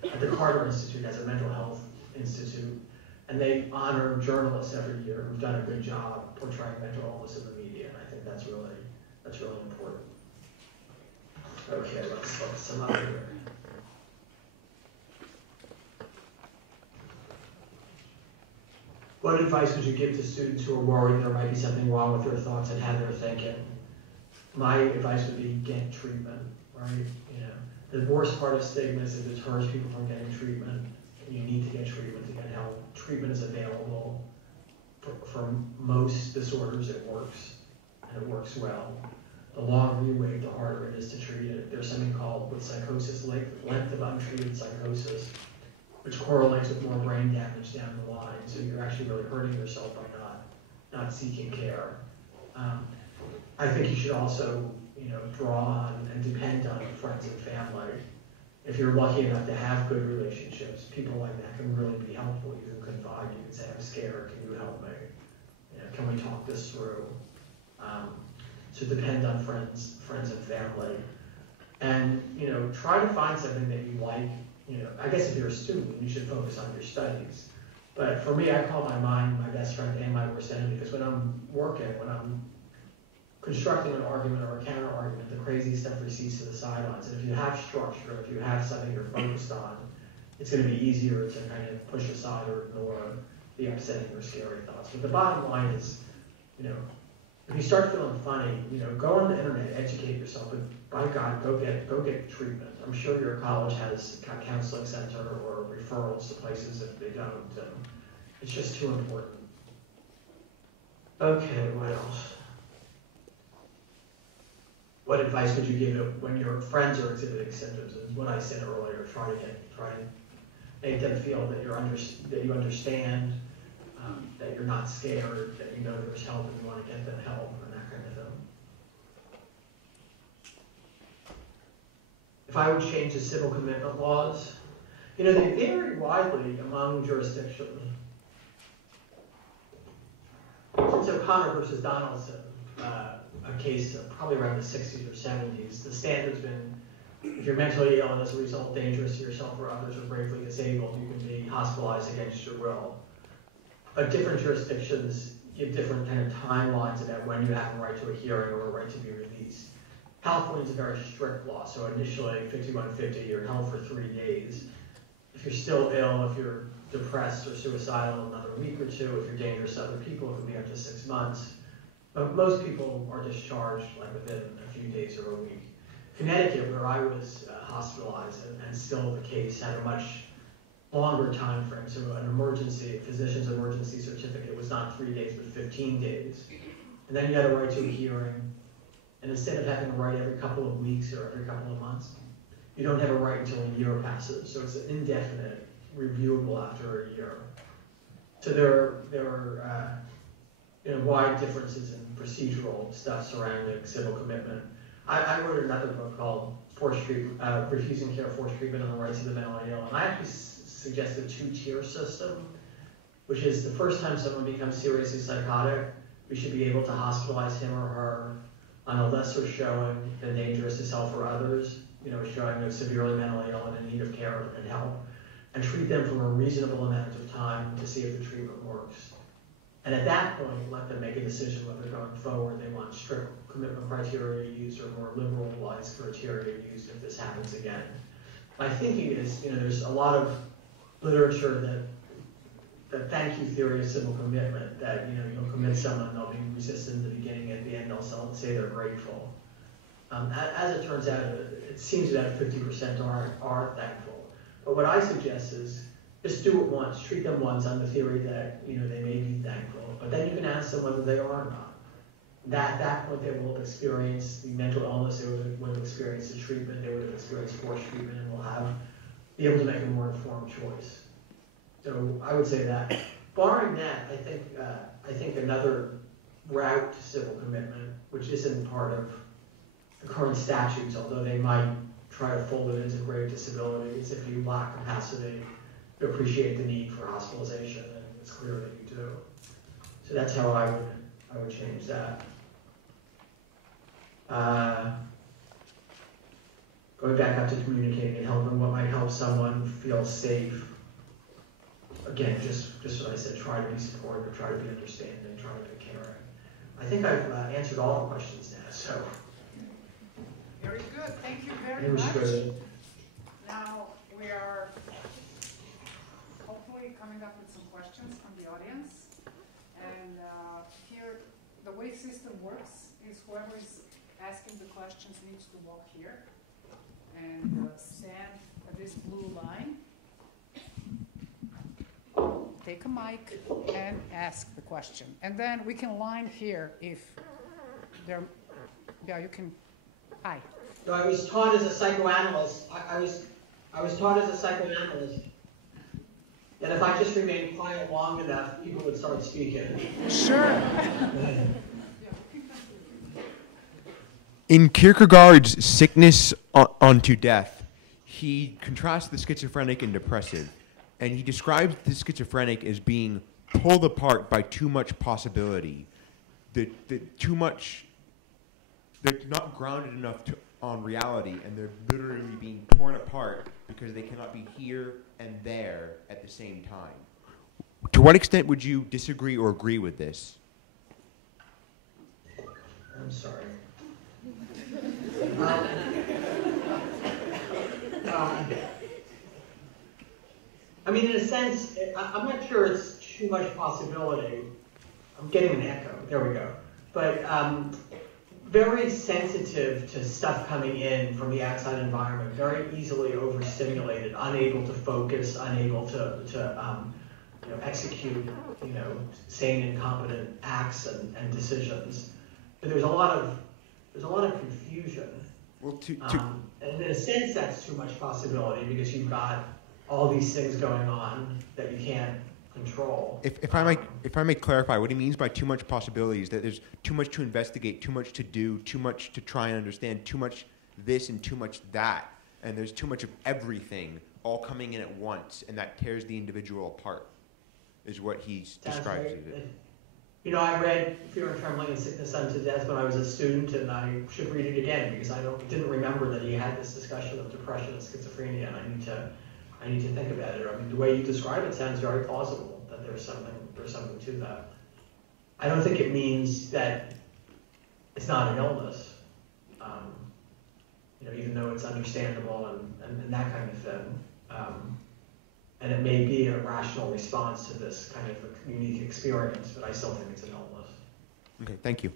at the Carter Institute has a mental health institute, and they honor journalists every year who've done a good job portraying mental illness in the media, and I think that's really important. Okay, let's sum up here. What advice would you give to students who are worried there might be something wrong with their thoughts and how they're thinking? My advice would be get treatment, right? The worst part of stigma is it deters people from getting treatment. You need to get treatment to get help. Treatment is available for most disorders. It works, and it works well. The longer you wait, the harder it is to treat it. There's something called, with psychosis, length of untreated psychosis, which correlates with more brain damage down the line. So you're actually really hurting yourself by not seeking care. I think you should also, draw on and depend on friends and family. If you're lucky enough to have good relationships, people like that can really be helpful. You can confide. You can say, "I'm scared. Can you help me? Can we talk this through?" So depend on friends and family, and try to find something that you like. I guess if you're a student, you should focus on your studies. But for me, I call my mind my best friend and my worst enemy, because when I'm working, when I'm constructing an argument or a counter argument, the crazy stuff recedes to the sidelines. And if you have structure, if you have something you're focused on, it's going to be easier to kind of push aside or ignore the upsetting or scary thoughts. But the bottom line is, if you start feeling funny, go on the internet, educate yourself, but by God, go get treatment. I'm sure your college has a counseling center or referrals to places if they don't. It's just too important. Okay, what else? What advice would you give when your friends are exhibiting symptoms? And what I said earlier, try to make them feel that you understand, that you're not scared, that you know there's help and you want to get them help, and that kind of thing. If I would change the civil commitment laws, they vary widely among jurisdictions. Since O'Connor versus Donaldson, a case probably around the 60s or 70s, the standard's been, if you're mentally ill and as a result dangerous to yourself or others or gravely disabled, you can be hospitalized against your will. But different jurisdictions give different kind of timelines about when you have a right to a hearing or a right to be released. California's a very strict law, so initially 5150, you're held for 3 days. If you're still ill, if you're depressed or suicidal, another week or two. If you're dangerous to other people, it could be up to 6 months. But most people are discharged within a few days or a week. Connecticut, where I was hospitalized, and still the case, had a much longer time frame. So a physician's emergency certificate was not 3 days, but 15 days. And then you had a right to a hearing. And instead of having a right every couple of weeks or every couple of months, you don't have a right until a year passes. So it's indefinite, reviewable after a year. So there are wide differences in procedural stuff surrounding civil commitment. I wrote another book called Refusing Care, Forced Treatment, and the Rights of the Mentally Ill, and I actually suggest a 2-tier system, which is the first time someone becomes seriously psychotic, we should be able to hospitalize him or her on a lesser showing than dangerous to self or others, showing they're severely mentally ill and in need of care and help, and treat them for a reasonable amount of time to see if the treatment works. And at that point, let them make a decision whether going forward they want strict commitment criteria used or more liberalized criteria used if this happens again. My thinking is, there's a lot of literature that the thank you theory of civil commitment, that you'll commit someone, they'll be resistant in the beginning, at the end they'll say they're grateful. As it turns out, it seems that 50% are thankful. But what I suggest is just do it once, treat them once on the theory that they may be thankful, but then you can ask them whether they are or not. At that point, they will have experienced the mental illness, they would have experienced the treatment, they would have experienced forced treatment, and will be able to make a more informed choice. So I would say that. Barring that, I think another route to civil commitment, which isn't part of the current statutes, although they might try to fold it into grave disability, is if you lack capacity to appreciate the need for hospitalization, and it's clear that you do. So that's how I would change that. Going back up to communicating and helping, what might help someone feel safe. Again, just what I said, try to be supportive, try to be understanding, try to be caring. I think I've answered all the questions now, so. Very good, thank you very much. Good. Now we are hopefully coming up with some questions from the audience. And here, the way system works is whoever is asking the questions needs to walk here and stand at this blue line. Take a mic and ask the question. And then we can line here if there, yeah, you can, hi. So I was taught as a psychoanalyst, I was taught as a psychoanalyst that if I just remained quiet long enough, people would start speaking. Sure. In Kierkegaard's Sickness Unto Death, he contrasts the schizophrenic and depressive, and he describes the schizophrenic as being pulled apart by too much possibility. They're not grounded enough on reality, and they're literally being torn apart because they cannot be here and there at the same time. To what extent would you disagree or agree with this? I'm sorry. I mean, in a sense, I'm not sure it's too much possibility. I'm getting an echo. There we go. But very sensitive to stuff coming in from the outside environment, very easily overstimulated, unable to focus, unable to execute, sane and competent acts and decisions. But there's a lot of confusion. Well, and in a sense, that's too much possibility because you've got all these things going on that you can't control. If I may clarify, what he means by too much possibilities, that there's too much to investigate, too much to do, too much to try and understand, too much this and too much that, and there's too much of everything all coming in at once, and that tears the individual apart, is what he describes as it. I read Fear and Trembling and Sickness Unto Death when I was a student, and I should read it again because I didn't remember that he had this discussion of depression and schizophrenia, and I need to think about it. I mean, the way you describe it sounds very plausible, that there's something to that. I don't think it means that it's not an illness, even though it's understandable and that kind of thing. And it may be a rational response to this kind of a unique experience, but I still think it's an illness. Okay, thank you.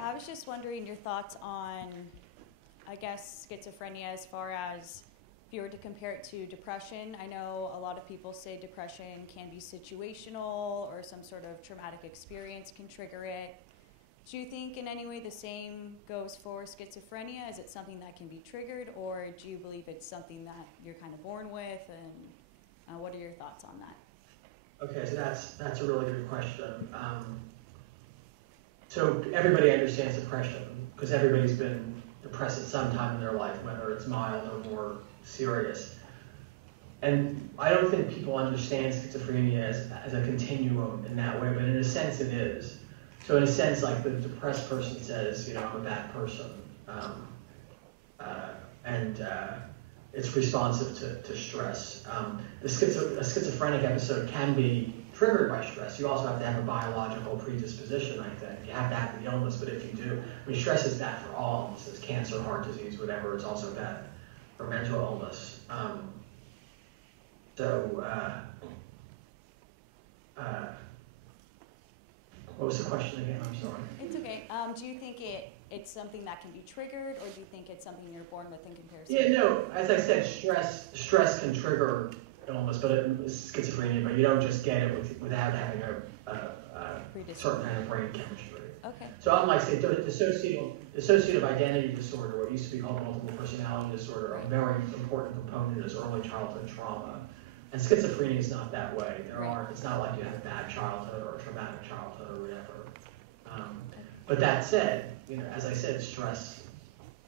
I was just wondering your thoughts on, I guess, schizophrenia as far as if you were to compare it to depression. I know a lot of people say depression can be situational or some sort of traumatic experience can trigger it. Do you think in any way the same goes for schizophrenia? Is it something that can be triggered, or do you believe it's something that you're kind of born with? And what are your thoughts on that? Okay, so that's a really good question. So everybody understands depression because everybody's been depressed at some time in their life, whether it's mild or more serious. And I don't think people understand schizophrenia as a continuum in that way, but in a sense it is. So in a sense, like the depressed person says, I'm a bad person. And it's responsive to stress. A schizophrenic episode can be triggered by stress. You also have to have a biological predisposition, I think. You have to have the illness, but if you do, I mean, stress is bad for all illnesses, cancer, heart disease, whatever. It's also bad for mental illness. What was the question again? I'm sorry. It's okay. Do you think it's something that can be triggered, or do you think it's something you're born with in comparison? Yeah, no. As I said, stress can trigger illness, but it's schizophrenia. But you don't just get it without having a certain kind of brain chemistry. Okay. So unlike, say, dissociative identity disorder, what used to be called multiple personality disorder, a very important component is early childhood trauma. And schizophrenia is not that way. It's not like you had a bad childhood or a traumatic childhood or whatever. But that said, as I said, stress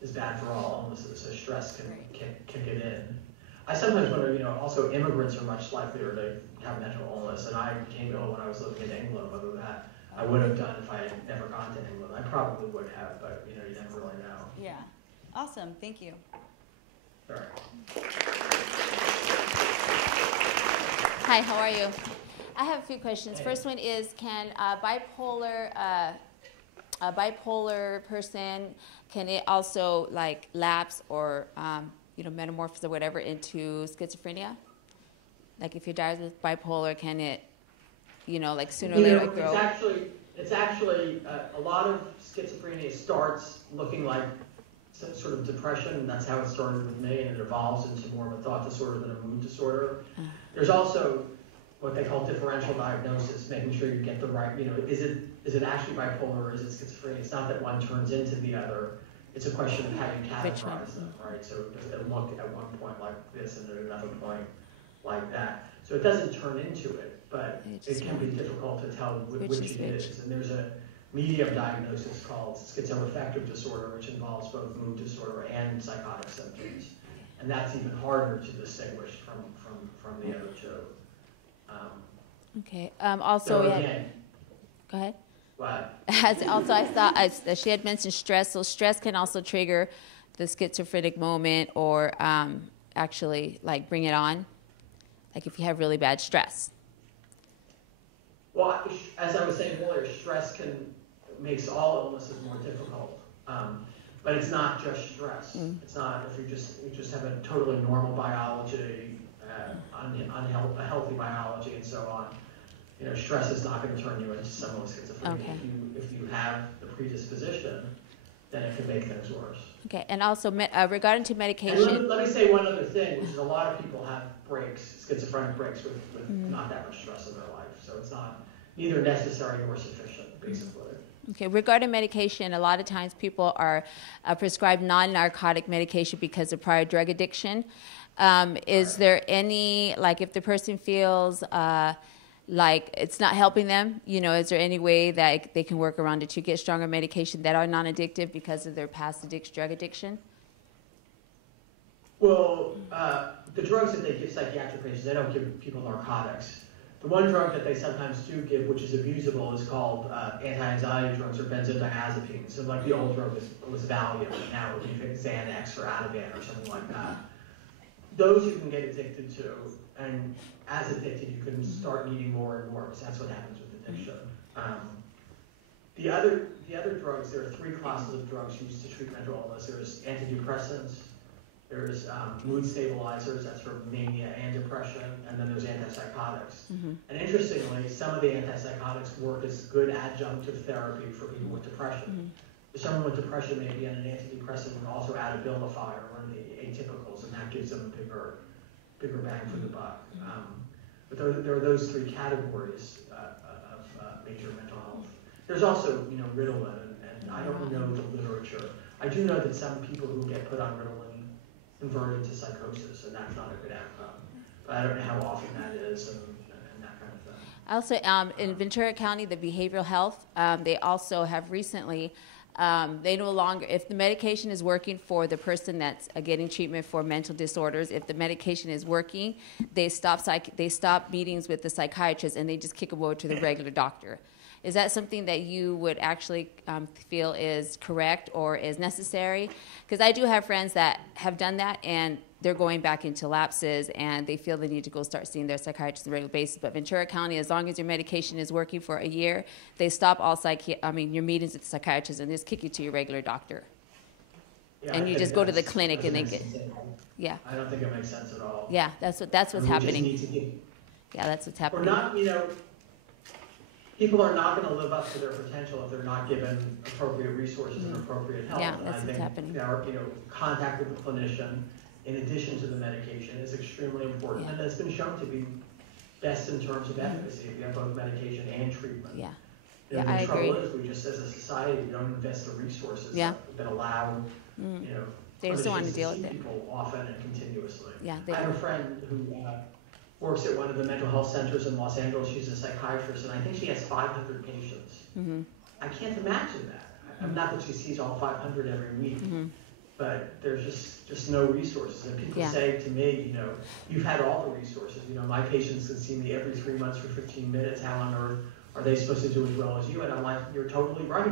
is bad for all illnesses, so stress can kick it in. I sometimes wonder, also immigrants are much likelier to have mental illness, and I became ill when I was living in England, whether that I would have done if I had never gone to England. I probably would have, but you never really know. Yeah. Awesome. Thank you. All right. Hi, how are you? I have a few questions. Hey. First one is, can a bipolar person, can it also like lapse or metamorphose or whatever into schizophrenia? Like if you're diagnosed with bipolar, can it, like sooner or later grow? It's actually a lot of schizophrenia starts looking like some sort of depression, and that's how it started with me, and it evolves into more of a thought disorder than a mood disorder. There's also what they call differential diagnosis, making sure you get the right, is it actually bipolar or is it schizophrenia? It's not that one turns into the other. It's a question of how you categorize them, right? So does it look at one point like this and at another point like that? So it doesn't turn into it, but it can be difficult to tell which it is. And there's a medium diagnosis called schizoaffective disorder, which involves both mood disorder and psychotic symptoms. And that's even harder to distinguish from the other two. Okay. Also, so again, go ahead. What? Also, I thought she had mentioned stress. So stress can also trigger the schizophrenic moment, or actually, like, bring it on. Like if you have really bad stress. Well, as I was saying earlier, stress makes all illnesses more difficult. But it's not just stress. It's not if you just have a totally normal biology, a healthy biology, and so on. Stress is not going to turn you into someone with schizophrenia. Okay. If you have the predisposition, then it can make things worse. Okay, and also regarding to medication. And let me say one other thing, which is a lot of people have schizophrenic breaks with not that much stress in their life. So it's neither necessary nor sufficient, basically. Okay, regarding medication, a lot of times people are prescribed non-narcotic medication because of prior drug addiction. Is there any, like if the person feels like it's not helping them, is there any way that they can work around it to get stronger medication that are non-addictive because of their past drug addiction? Well, the drugs that they give psychiatric patients, they don't give people narcotics. The one drug that they sometimes do give, which is abusable, is called anti-anxiety drugs or benzodiazepines. So like the old drug was Valium, and now it would be Xanax or Ativan or something like that. Those you can get addicted to, and as addicted, you can start needing more and more, because that's what happens with addiction. The other drugs, there are three classes of drugs used to treat mental illness. There's antidepressants, there's mood stabilizers, that's for mania and depression, and then there's antipsychotics. And interestingly, some of the antipsychotics work as good adjunctive therapy for people with depression. Someone with depression may be on an antidepressant and also add a Abilify or one of the atypicals, and that gives them a bigger bang for the buck. But there are those three categories of major mental health. There's also, Ritalin, and I don't know the literature. I do know that some people who get put on Ritalin convert into psychosis, and that's not a good outcome. But I don't know how often that is and that kind of thing. Also, in Ventura County, the behavioral health, they also have recently, they no longer, if the medication is working for the person that's getting treatment for mental disorders, if the medication is working, they stop meetings with the psychiatrist and they just kick them over to the regular doctor. Is that something that you would actually feel is correct or is necessary? Because I do have friends that have done that, and they're going back into lapses, and they feel the need to go start seeing their psychiatrist on a regular basis. But Ventura County, as long as your medication is working for a year, they stop all your meetings with the psychiatrist and just kick you to your regular doctor. Yeah, And you just go to the clinic and they get, yeah. I don't think it makes sense at all. Yeah, that's what's happening. Yeah, that's what's happening. We're not, people are not going to live up to their potential if they're not given appropriate resources and appropriate help. Yeah, and that's what's happening. Contact with the clinician, in addition to the medication, is extremely important, and it's been shown to be best in terms of efficacy if you have both medication and treatment. Yeah. The trouble is, we just, as a society, we don't invest the resources that allow, they just don't want to deal with it. People often and continuously. Yeah, I have a friend who works at one of the mental health centers in Los Angeles. She's a psychiatrist, and I think she has 500 patients. Mm-hmm. I can't imagine that. Not that she sees all 500 every week, but there's just no resources. And people say to me, you've had all the resources. My patients can see me every 3 months for 15 minutes. How on earth are they supposed to do as well as you? And I'm like, you're totally right.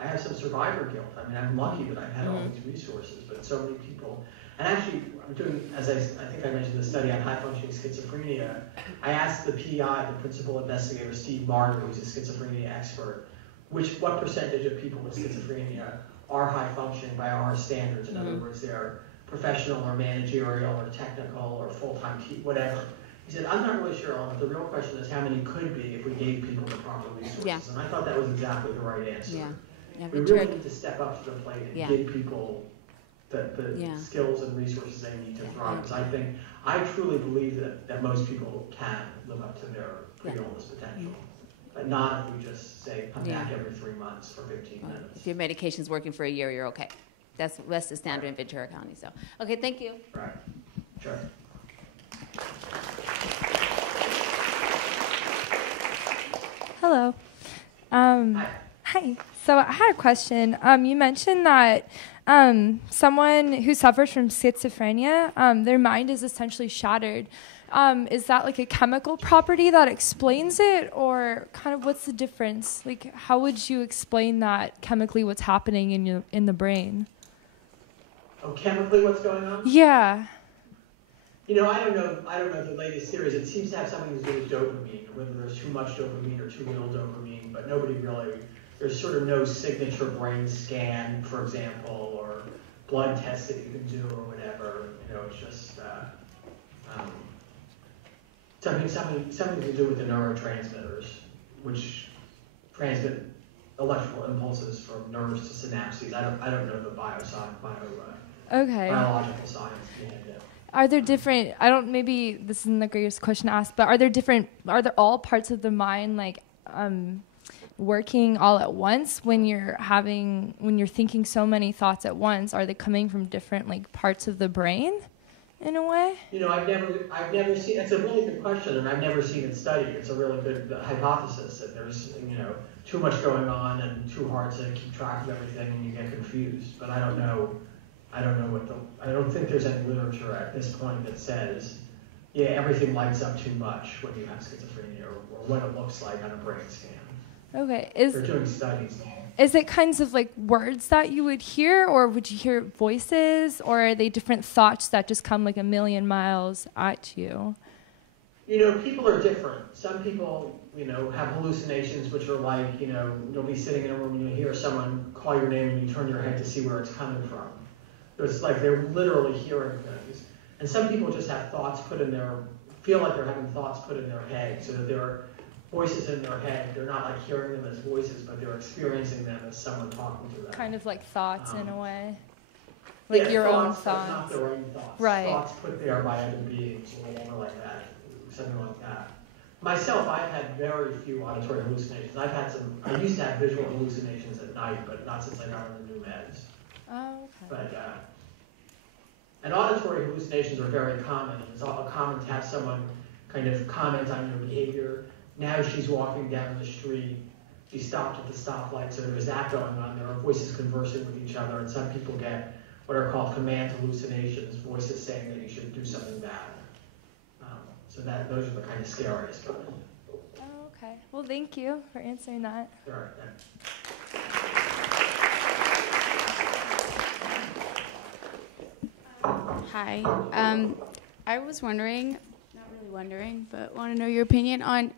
I have some survivor guilt. I mean, I'm lucky that I've had all these resources, but so many people. And actually, I'm doing, as I think I mentioned, the study on high-functioning schizophrenia. I asked the PI, the principal investigator, Steve Martin, who's a schizophrenia expert, what percentage of people with schizophrenia are high-functioning by our standards. In other words, they're professional or managerial or technical or full-time, whatever. He said, I'm not really sure, but the real question is how many could be if we gave people the proper resources. Yeah. And I thought that was exactly the right answer. Yeah. We really need to step up to the plate and give people the skills and resources they need to thrive. Because I truly believe that most people can live up to their pre-illness potential. But not if we just say, come back every 3 months for 15 minutes. If your medication's working for a year, you're okay. That's the standard in Ventura County. So, okay, thank you. Right. Sure. Hello. Hi. So I had a question. You mentioned that someone who suffers from schizophrenia, their mind is essentially shattered. Is that like a chemical property that explains it, or kind of what's the difference? Like, how would you explain that chemically, what's happening in the brain? Oh, chemically what's going on? Yeah. I don't know the latest theories. It seems to have something to do with dopamine, whether there's too much dopamine or too little dopamine, but nobody really, there's sort of no signature brain scan, for example, or blood test that you can do or whatever. It's just something to do with the neurotransmitters, which transmit electrical impulses from nerves to synapses. I don't know the biological science behind it. Are there different, maybe this isn't the greatest question to ask, but are there all parts of the mind working all at once when you're thinking so many thoughts at once? Are they coming from different parts of the brain in a way? I've never seen, it's a really good question, and I've never seen it studied. It's a really good hypothesis that there's, too much going on and too hard to keep track of everything and you get confused. But I don't know I don't think there's any literature at this point that says, everything lights up too much when you have schizophrenia, or what it looks like on a brain scan. Okay. They're doing studies. Is it kinds of like words that you would hear, or would you hear voices, or are they different thoughts that just come like a million miles at you? People are different. Some people, have hallucinations, which are like, you'll be sitting in a room and you'll hear someone call your name and you turn your head to see where it's coming from. It's like they're literally hearing things. And some people just have thoughts feel like they're having thoughts put in their head, so that there are voices in their head. They're not like hearing them as voices, but they're experiencing them as someone talking to them. Kind of like thoughts in a way. Like your own thoughts. Not their own thoughts. Right. Thoughts put there by other beings or whatever like that. Something like that. Myself, I've had very few auditory hallucinations. I used to have visual hallucinations at night, but not since I got on the new meds. Oh, okay. But, and auditory hallucinations are very common. It's common to have someone kind of comment on your behavior. Now she's walking down the street. She stopped at the stoplight, so there's that going on. There are voices conversing with each other, and some people get what are called command hallucinations, voices saying that you should do something bad. So those are the kind of scariest ones. Oh, Okay. Well, thank you for answering that. Sure. Hi. I was wondering, not really wondering, but want to know your opinion on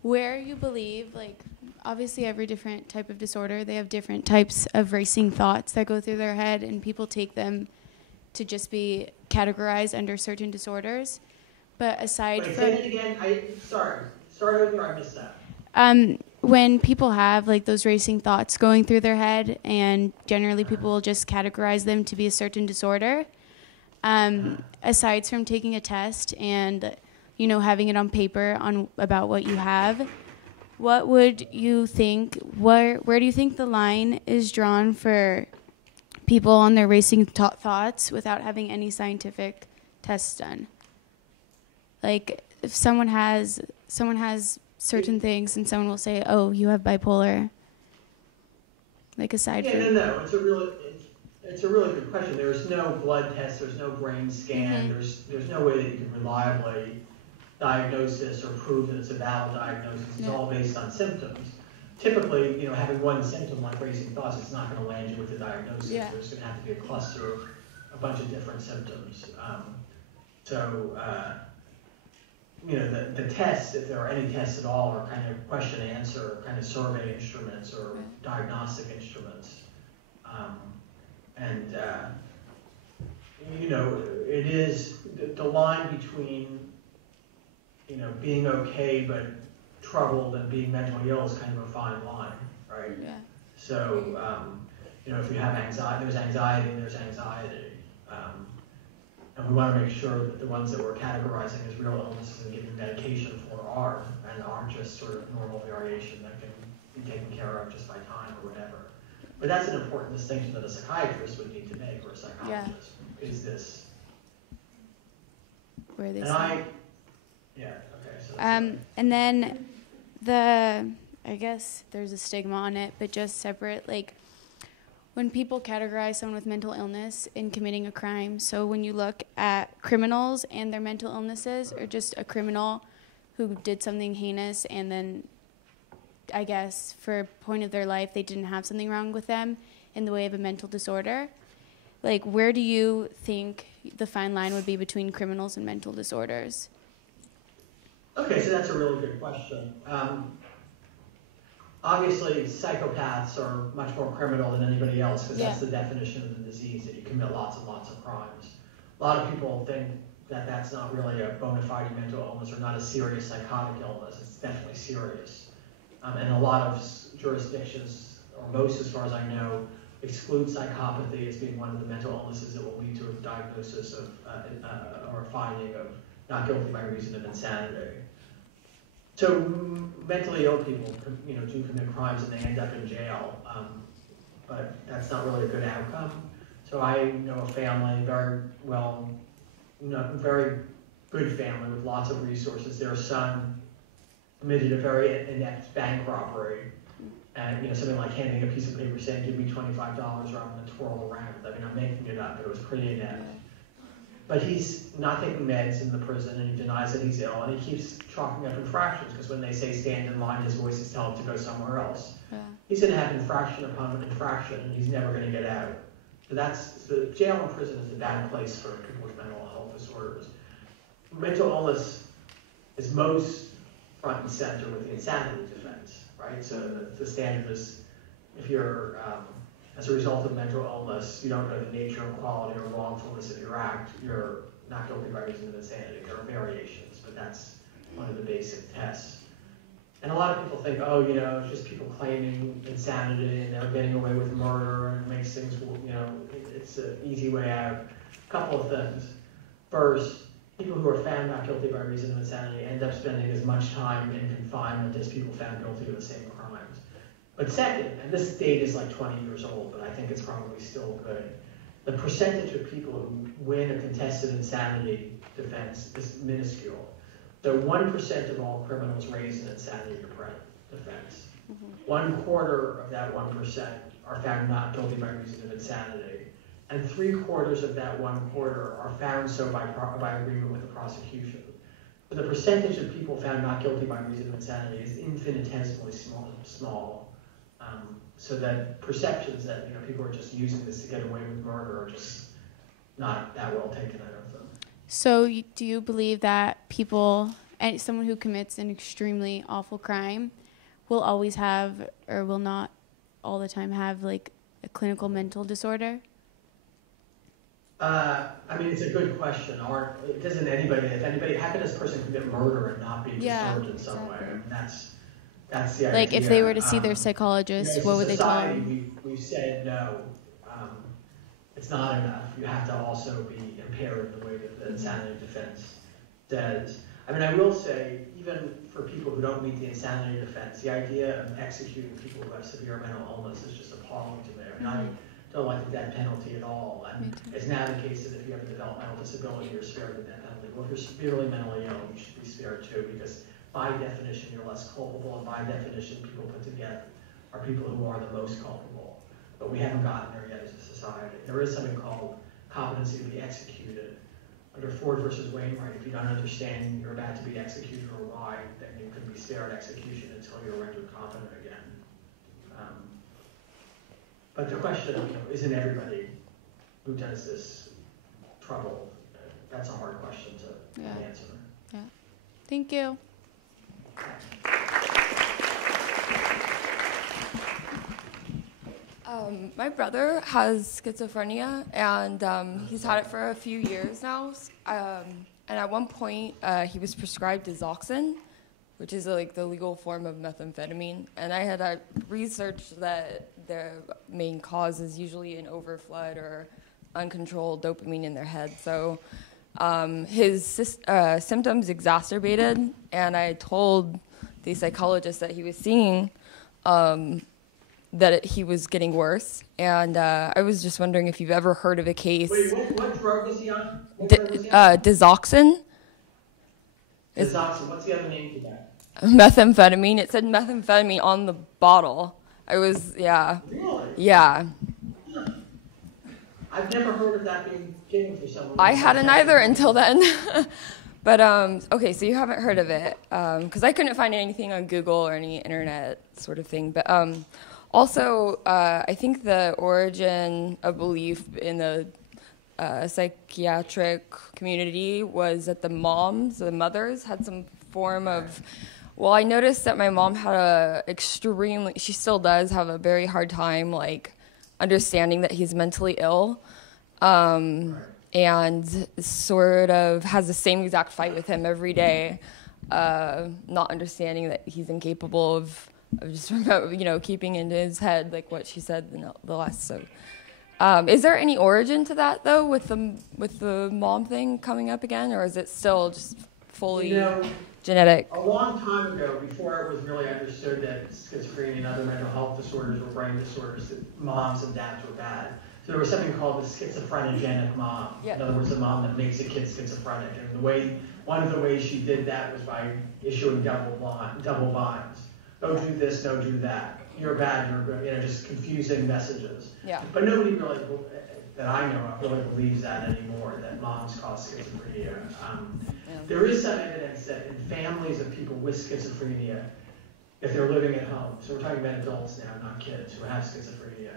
where you believe, like, obviously every different type of disorder, they have different types of racing thoughts that go through their head, and people take them to just be categorized under certain disorders. But aside Wait, from... say it again. Sorry. Start over, I missed that. When people have, like, those racing thoughts going through their head, and generally people will just categorize them to be a certain disorder, aside from taking a test and, you know, having it on paper about what you have, what would you think, where do you think the line is drawn for people on their racing thoughts without having any scientific tests done? Like, if someone has certain things and someone will say, oh, you have bipolar, like, aside from... No, it's a really good question. There's no blood test, there's no brain scan, there's no way that you can reliably diagnose this or prove that it's a valid diagnosis. It's all based on symptoms. Typically, you know, having one symptom like racing thoughts, it's not going to land you with a diagnosis. Yeah. There's going to have to be a cluster of a bunch of different symptoms. You know, the tests, if there are any tests at all, are kind of question and answer, kind of survey instruments or diagnostic instruments. You know, it is the line between, you know, being okay but troubled and being mentally ill is kind of a fine line, right? Yeah. So, you know, if you have anxiety, there's anxiety and there's anxiety. And we want to make sure that the ones that we're categorizing as real illnesses and giving medication for aren't just sort of normal variation that can be taken care of just by time or whatever. But that's an important distinction that a psychiatrist would need to make, or a psychologist. Yeah. Is this? Where they okay. So and then I guess there's a stigma on it, but just separate, like, when people categorize someone with mental illness in committing a crime, so when you look at criminals and their mental illnesses, or just a criminal who did something heinous and then, I guess, for a point of their life, they didn't have something wrong with them in the way of a mental disorder, like, where do you think the fine line would be between criminals and mental disorders? Okay, so that's a really good question. Obviously, psychopaths are much more criminal than anybody else, because that's the definition of the disease, that you commit lots and lots of crimes. A lot of people think that that's not really a bona fide mental illness or not a serious psychotic illness. It's definitely serious. And a lot of jurisdictions, or most as far as I know, exclude psychopathy as being one of the mental illnesses that will lead to a diagnosis of or a finding of not guilty by reason of insanity. So mentally ill people, you know, do commit crimes and they end up in jail, but that's not really a good outcome. So I know a family, very good family with lots of resources. Their son committed a very inept bank robbery, and, you know, something like handing a piece of paper saying, "Give me $25," rather than twirl around. I mean, I'm making it up, but it was pretty inept. But he's not taking meds in the prison, and he denies that he's ill, and he keeps chalking up infractions, because when they say stand in line, his voices tell him to go somewhere else. Yeah. He's going to have infraction upon infraction, and he's never going to get out. So the jail and prison is a bad place for people with mental health disorders. Mental illness is most front and center with the insanity defense, right? So the standard is, if you're as a result of mental illness, you don't know the nature and quality or wrongfulness of your act, you're not guilty by reason of insanity. There are variations, but that's one of the basic tests. And a lot of people think, oh, you know, it's just people claiming insanity and they're getting away with murder and it makes things, you know, it's an easy way out. A couple of things. First, people who are found not guilty by reason of insanity end up spending as much time in confinement as people found guilty of the same crimes. But second, and this data is like 20 years old, but I think it's probably still good, the percentage of people who win a contested insanity defense is minuscule. So 1% of all criminals raise an insanity defense. 1/4 of that 1% are found not guilty by reason of insanity. And 3/4 of that 1/4 are found so by agreement with the prosecution. the percentage of people found not guilty by reason of insanity is infinitesimally small. So that perceptions that people are just using this to get away with murder are just not that well taken out of them. So do you believe that people, and someone who commits an extremely awful crime, will always have, or will not all the time have, like a clinical mental disorder? I mean, it's a good question. It doesn't how can this person commit murder and not be disturbed in some way? I mean, that's the idea. Like, if they were to see their psychologist, what would they tell them? We've said no. It's not enough. You have to also be impaired in the way that the insanity defense does. I mean, I will say, even for people who don't meet the insanity defense, the idea of executing people who have severe mental illness is just appalling to me. I mean, I don't like the death penalty at all. And it's now the case that if you have a developmental disability, you're spared the death penalty. Well, if you're severely mentally ill, you should be spared too, because by definition, you're less culpable, and by definition, people put together are people who are the most culpable. But we haven't gotten there yet as a society. There is something called competency to be executed. Under Ford versus Wainwright, if you don't understand you're about to be executed or why, then you can be spared execution until you're rendered competent again. But the question of, isn't everybody who does this troubled? That's a hard question to answer. Yeah. Thank you. My brother has schizophrenia, and he's had it for a few years now. And at one point, he was prescribed Desoxyn, which is like the legal form of methamphetamine. And I had researched that the main cause is usually an overflood or uncontrolled dopamine in their head. So his symptoms exacerbated, and I told the psychologist that he was seeing that he was getting worse. And I was just wondering if you've ever heard of a case. Wait, what drug is he on? Desoxyn. Desoxyn, what's the other name for that? Methamphetamine. It said methamphetamine on the bottle. Really? Yeah. I've never heard of that being given for someone. I hadn't either until then. But, okay, so you haven't heard of it. Because I couldn't find anything on Google or any internet sort of thing. But also, I think the origin of belief in the psychiatric community was that the mothers had some form of... Well, I noticed that my mom had she still does have a very hard time, like, understanding that he's mentally ill, and sort of has the same exact fight with him every day, not understanding that he's incapable of just, keeping in his head, like what she said in the last. So, is there any origin to that, though, with the mom thing coming up again, or is it still just fully... genetic? A long time ago, before it was really understood that schizophrenia and other mental health disorders were brain disorders, that moms and dads were bad. So there was something called the schizophrenogenic mom. Yeah. In other words, a mom that makes a kid schizophrenic. And one of the ways she did that was by issuing double binds. Don't do this, don't do that. You're bad, you're good. Just confusing messages. Yeah. But nobody really, that I know of, really believes that anymore, that moms cause schizophrenia. There is some evidence that in families of people with schizophrenia, if they're living at home, so we're talking about adults now, not kids who have schizophrenia,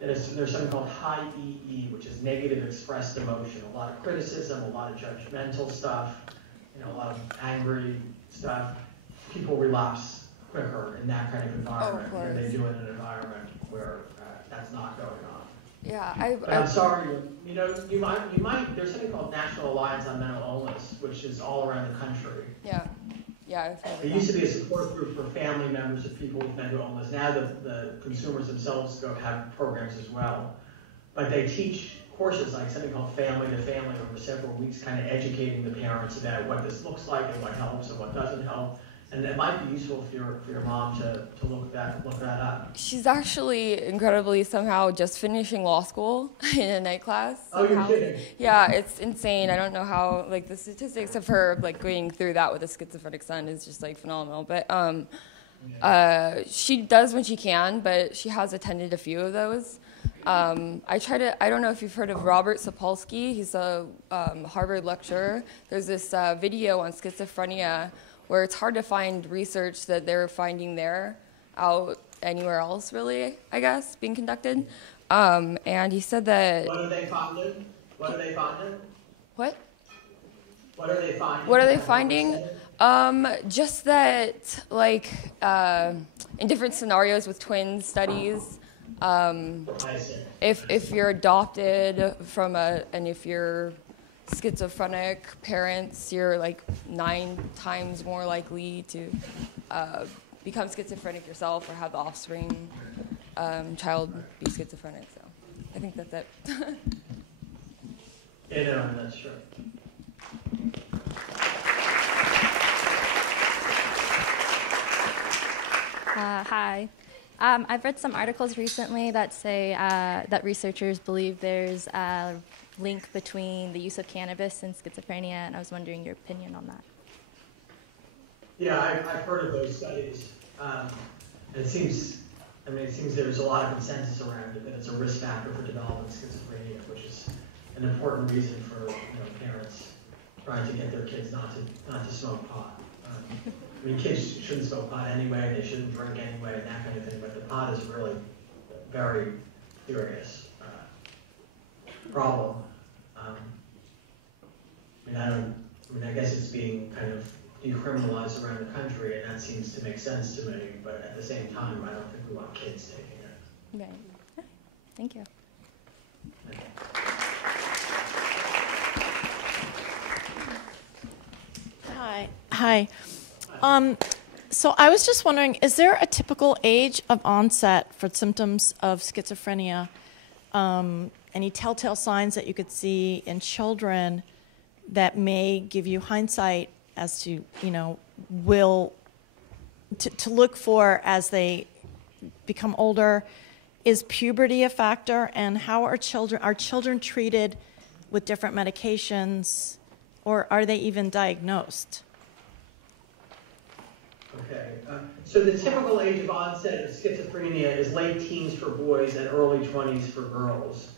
there's something called high EE, which is negative expressed emotion, a lot of criticism, a lot of judgmental stuff, a lot of angry stuff. People relapse quicker in that kind of environment than they do in an environment where that's not going on. Yeah, I'm sorry. You might. There's something called National Alliance on Mental Illness, which is all around the country. Yeah. It used to be a support group for family members of people with mental illness. Now the consumers themselves have programs as well, but they teach courses like something called Family to Family over several weeks, kind of educating the parents about what this looks like and what helps and what doesn't help. And it might be useful for your mom to look that up. She's actually incredibly somehow just finishing law school in a night class. Oh, you're kidding? Yeah, it's insane. I don't know how, like, the statistics of her, like, going through that with a schizophrenic son is just, like, phenomenal. But she does when she can, but she has attended a few of those. I don't know if you've heard of Robert Sapolsky. He's a Harvard lecturer. There's this video on schizophrenia where it's hard to find research that they're finding there out anywhere else, really, I guess, being conducted. And he said that... What are they finding? What are they finding? What? What are they finding? What are they finding? Just that, like, in different scenarios with twin studies, if you're adopted from and if you're schizophrenic parents, you're like 9 times more likely to become schizophrenic yourself or have the offspring child be schizophrenic. So I think that's it. Yeah, no, that's true. Hi. I've read some articles recently that say that researchers believe there's a link between the use of cannabis and schizophrenia, and I was wondering your opinion on that. Yeah, I've heard of those studies. It seems there's a lot of consensus around it that it's a risk factor for developing schizophrenia, which is an important reason for parents trying to get their kids not to smoke pot. I mean, kids shouldn't smoke pot anyway, they shouldn't drink anyway, and that kind of thing, but the pot is really a very serious problem. I guess it's being kind of decriminalized around the country, and that seems to make sense to me, but at the same time, I don't think we want kids taking it. Right. Thank you. Hi. So I was just wondering, is there a typical age of onset for symptoms of schizophrenia? Any telltale signs that you could see in children that may give you hindsight as to, to look for as they become older? Is puberty a factor? And how are children treated with different medications, or are they even diagnosed? Okay, so the typical age of onset of schizophrenia is late teens for boys and early 20s for girls.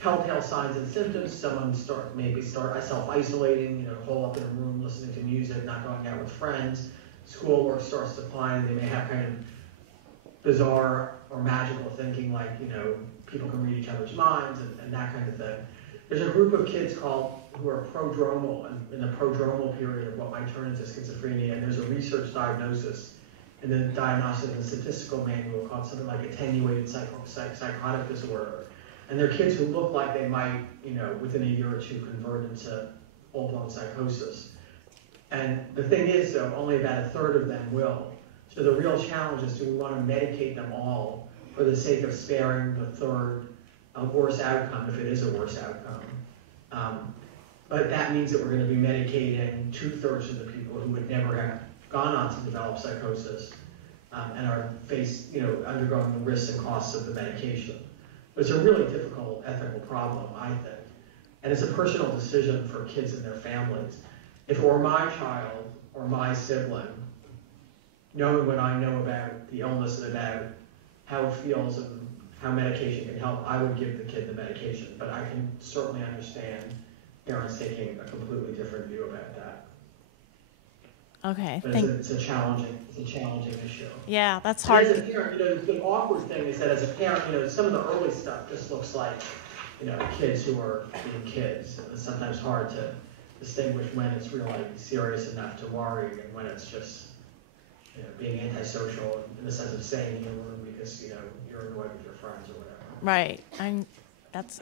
Telltale signs and symptoms: someone maybe start self-isolating, hole up in a room listening to music, not going out with friends. Schoolwork starts to decline. They may have kind of bizarre or magical thinking, like people can read each other's minds and that kind of thing. There's a group of kids who are prodromal, and in the prodromal period of what might turn into schizophrenia, and there's a research diagnosis in the Diagnostic and Statistical Manual called something like attenuated psychotic disorder. And they're kids who look like they might, within a year or two convert into full-blown psychosis. And the thing is, though, only about a third of them will. So the real challenge is, do we want to medicate them all for the sake of sparing the third a worse outcome, if it is a worse outcome? But that means that we're going to be medicating 2/3 of the people who would never have gone on to develop psychosis and are undergoing the risks and costs of the medication. But it's a really difficult ethical problem, I think. And it's a personal decision for kids and their families. If it were my child or my sibling, knowing what I know about the illness and about how it feels and how medication can help, I would give the kid the medication. But I can certainly understand parents taking a completely different view about that. Okay. But it's a challenging issue. Yeah, that's hard. As a parent, the awkward thing is that as a parent, some of the early stuff just looks like, kids who are being kids. And it's sometimes hard to distinguish when it's really serious enough to worry and when it's just, being antisocial in the sense of staying in your room because, you're annoyed with your friends or whatever. Right.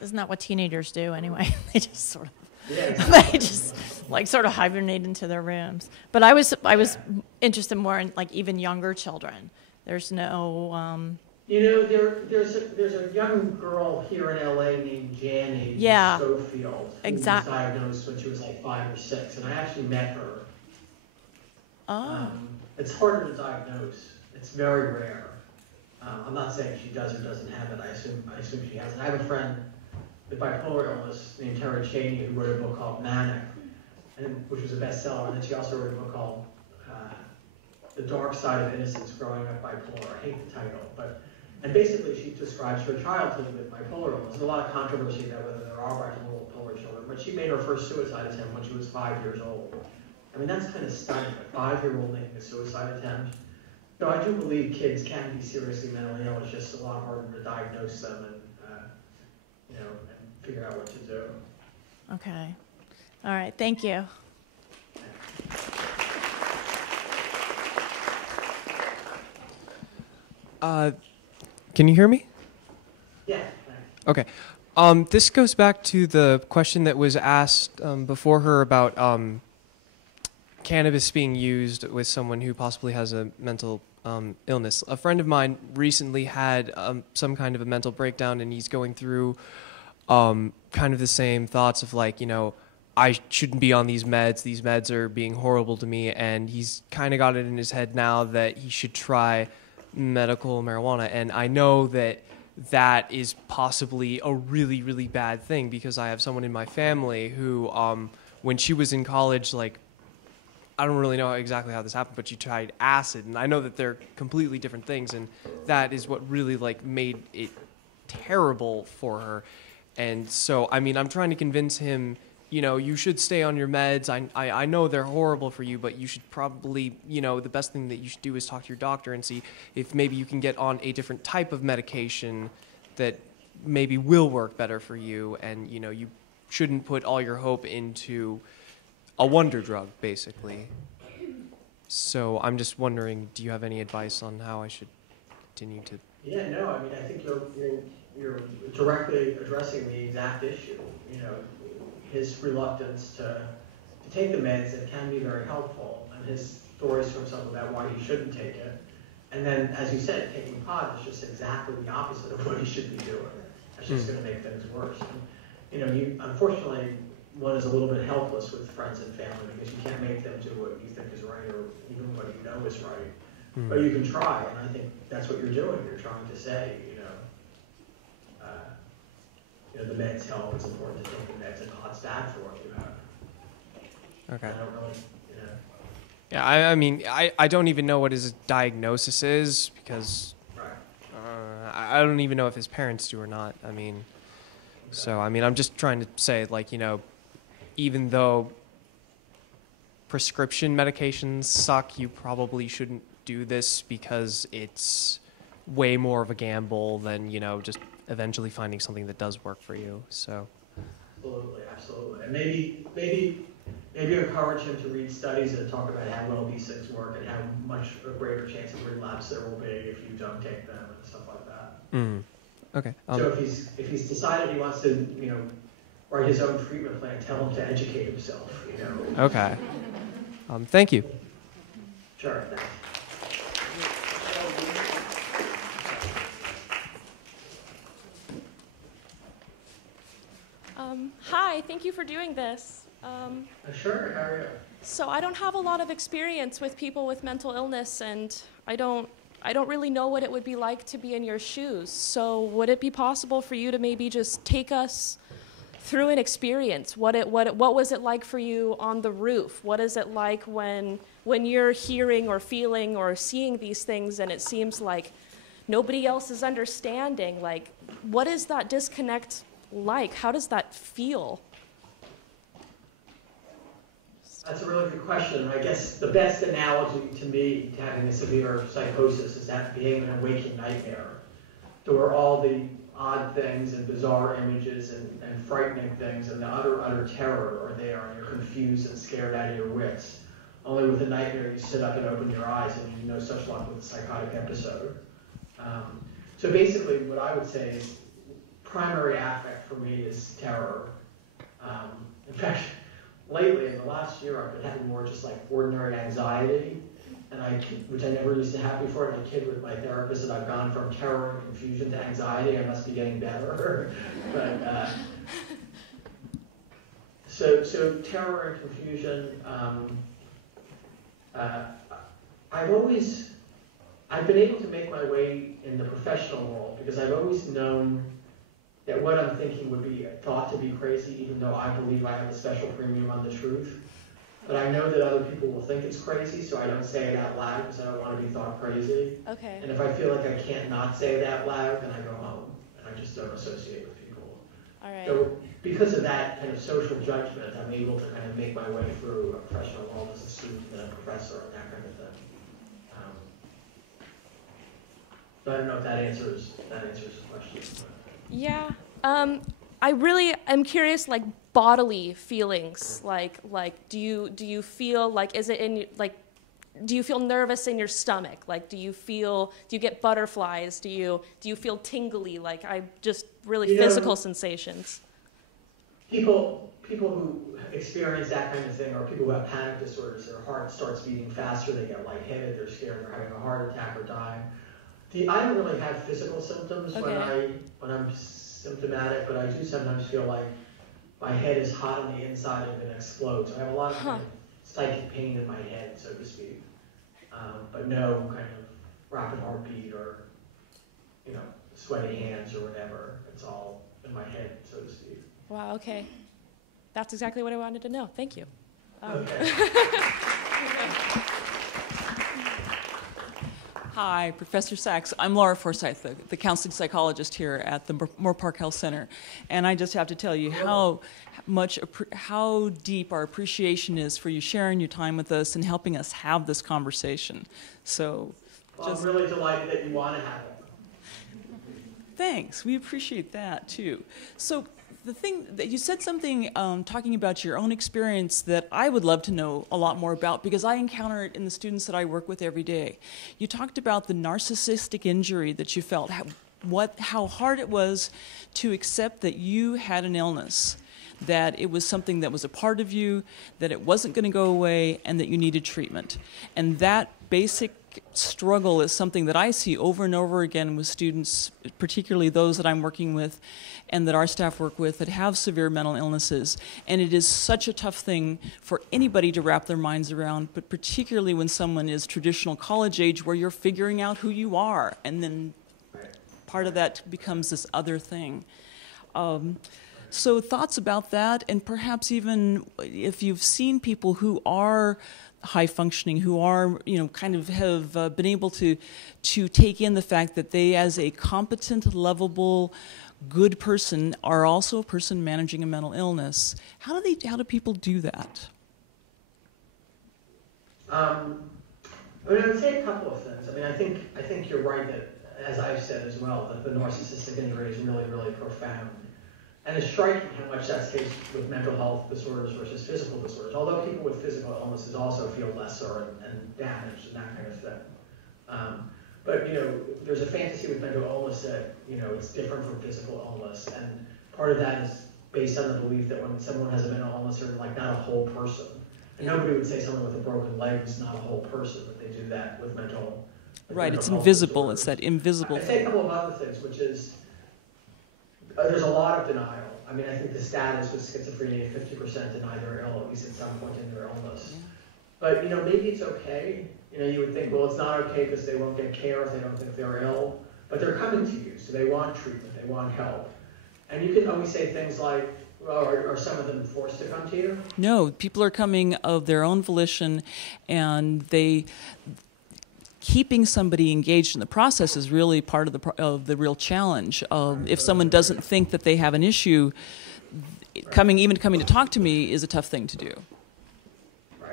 Isn't that what teenagers do anyway? They just sort of. Yeah, exactly. They just sort of hibernate into their rooms. But I was interested more in even younger children. There's no. There's a young girl here in LA named Janny Schofield who was diagnosed when she was 5 or 6, and I actually met her. Oh. It's harder to diagnose. It's very rare. I'm not saying she does or doesn't have it. I assume she has it. I have a friend with bipolar illness named Tara Cheney who wrote a book called Manic, which was a bestseller, and then she also wrote a book called The Dark Side of Innocence: Growing Up Bipolar. I hate the title, but And basically, she describes her childhood with bipolar illness. There's a lot of controversy about whether there are bipolar children, but she made her first suicide attempt when she was 5 years old. I mean, that's kind of stunning, a 5-year-old making a suicide attempt. So I do believe kids can be seriously mentally ill. It's just a lot harder to diagnose them and, and figure out what to do. Okay. All right. Thank you. Can you hear me? Yeah. Okay. This goes back to the question that was asked before her about cannabis being used with someone who possibly has a mental illness. A friend of mine recently had some kind of a mental breakdown, and he's going through kind of the same thoughts of like, I shouldn't be on these meds. These meds are being horrible to me, and he's kind of got it in his head now that he should try medical marijuana. And I know that that is possibly a really, really bad thing because I have someone in my family who, when she was in college, like, I don't really know exactly how this happened, but she tried acid, and I know that they're completely different things, and that is what really like made it terrible for her. And so, I mean, I'm trying to convince him, you should stay on your meds. I know they're horrible for you, but you should probably, the best thing that you should do is talk to your doctor and see if maybe you can get on a different type of medication that maybe will work better for you. And, you shouldn't put all your hope into a wonder drug, basically. So I'm just wondering, do you have any advice on how I should continue to... Yeah, no, I mean, I think you're directly addressing the exact issue. His reluctance to take the meds that can be very helpful, and his stories to himself about why he shouldn't take it. And then, as you said, taking pot is just exactly the opposite of what he should be doing. That's just going to make things worse. And, unfortunately, one is a little bit helpless with friends and family because you can't make them do what you think is right or even what you know is right. But you can try, and I think that's what you're doing. You're trying to say, the meds help. It's important to take the meds, and pot's bad for what you have. Okay. I don't really, Yeah, I mean, I don't even know what his diagnosis is because I don't even know if his parents do or not. I mean, so, I mean, I'm just trying to say, like, even though prescription medications suck, you probably shouldn't do this because it's way more of a gamble than, just eventually finding something that does work for you. So absolutely. And maybe encourage him to read studies that talk about how well these things work and how much a greater chance of relapse there will be if you don't take them and stuff like that. Okay. So if he's decided he wants to, write his own treatment plan, tell him to educate himself. Okay. Thank you. Sure. Thanks. Hi, thank you for doing this. Sure, how are you? So I don't have a lot of experience with people with mental illness, and I don't really know what it would be like to be in your shoes. So would it be possible for you to maybe just take us through an experience? What was it like for you on the roof? What is it like when you're hearing or feeling or seeing these things and it seems like nobody else is understanding? Like, what is that disconnect like? How does that feel? That's a really good question. I guess the best analogy to me to having a severe psychosis is that being in a waking nightmare. There were all the odd things and bizarre images and frightening things and the utter terror are there, and you're confused and scared out of your wits. Only with a nightmare you sit up and open your eyes, and you know such luck with a psychotic episode. So basically what I would say is primary affect for me is terror. In fact, lately, in the last year, I've been having more just like ordinary anxiety, which I never used to have before. And I kid with my therapist that I've gone from terror and confusion to anxiety. I must be getting better. But so terror and confusion. I've been able to make my way in the professional world because I've always known that what I'm thinking would be thought to be crazy, even though I believe I have a special premium on the truth. but I know that other people will think it's crazy, so I don't say it out loud because I don't want to be thought crazy. Okay. And if I feel like I can't not say it out loud, then I go home and I just don't associate with people. All right. So because of that kind of social judgment, I'm able to kind of make my way through a professional world as a student and a professor and that kind of thing. So I don't know if that answers the question. Yeah. I really am curious, like bodily feelings, like do you feel like, is it in, like, do you feel nervous in your stomach? Like, do you get butterflies? Do you feel tingly? Like, I just really physical sensations. People who experience that kind of thing, or people who have panic disorders, their heart starts beating faster, they get lightheaded, they're scared, they're having a heart attack or dying. I don't really have physical symptoms when I'm symptomatic, but I do sometimes feel like my head is hot on the inside and it explodes. I have a lot of kind of psychic pain in my head, so to speak, but no kind of rapid heartbeat or, sweaty hands or whatever. It's all in my head, so to speak. Wow. Okay, that's exactly what I wanted to know. Thank you. Okay. Hi, Professor Saks. I'm Laura Forsyth, the counseling psychologist here at the Moore Park Health Center. And I just have to tell you how deep our appreciation is for you sharing your time with us and helping us have this conversation. So, I'm really delighted that you want to have it. Thanks. We appreciate that, too. So, the thing that you said something talking about your own experience that I would love to know a lot more about, because I encounter it in the students that I work with every day. You talked about the narcissistic injury that you felt, how hard it was to accept that you had an illness, that it was something that was a part of you, that it wasn't going to go away, and that you needed treatment. And that basic struggle is something that I see over and over again with students, particularly those that I'm working with and that our staff work with that have severe mental illnesses. And it is such a tough thing for anybody to wrap their minds around, but particularly when someone is traditional college age, where you're figuring out who you are, and then part of that becomes this other thing. So thoughts about that, and perhaps even if you've seen people who are high functioning, who are, kind of have been able to take in the fact that they, as a competent, lovable, good person, are also a person managing a mental illness. How do people do that? I would say a couple of things. I think you're right that, as I've said as well, that the narcissistic injury is really, really profound. And it's striking how much that's the case with mental health disorders versus physical disorders, although people with physical illnesses also feel lesser and damaged and that kind of thing. But, there's a fantasy with mental illness that, it's different from physical illness. And part of that is based on the belief that when someone has a mental illness, they're like not a whole person. And nobody would say someone with a broken leg is not a whole person, but they do that with mental. Right, it's invisible. It's that invisible I'd say a couple of other things, which is there's a lot of denial. I think the status with schizophrenia, 50% deny they're ill, at least at some point in their illness. But, maybe it's okay. You would think, well, it's not okay because they won't get care if they don't think they're ill. But they're coming to you, so they want treatment, they want help. And you can always say things like, well, are some of them forced to come to you? No, people are coming of their own volition, and keeping somebody engaged in the process is really part of the real challenge. If someone doesn't think that they have an issue, coming to talk to me is a tough thing to do. Right.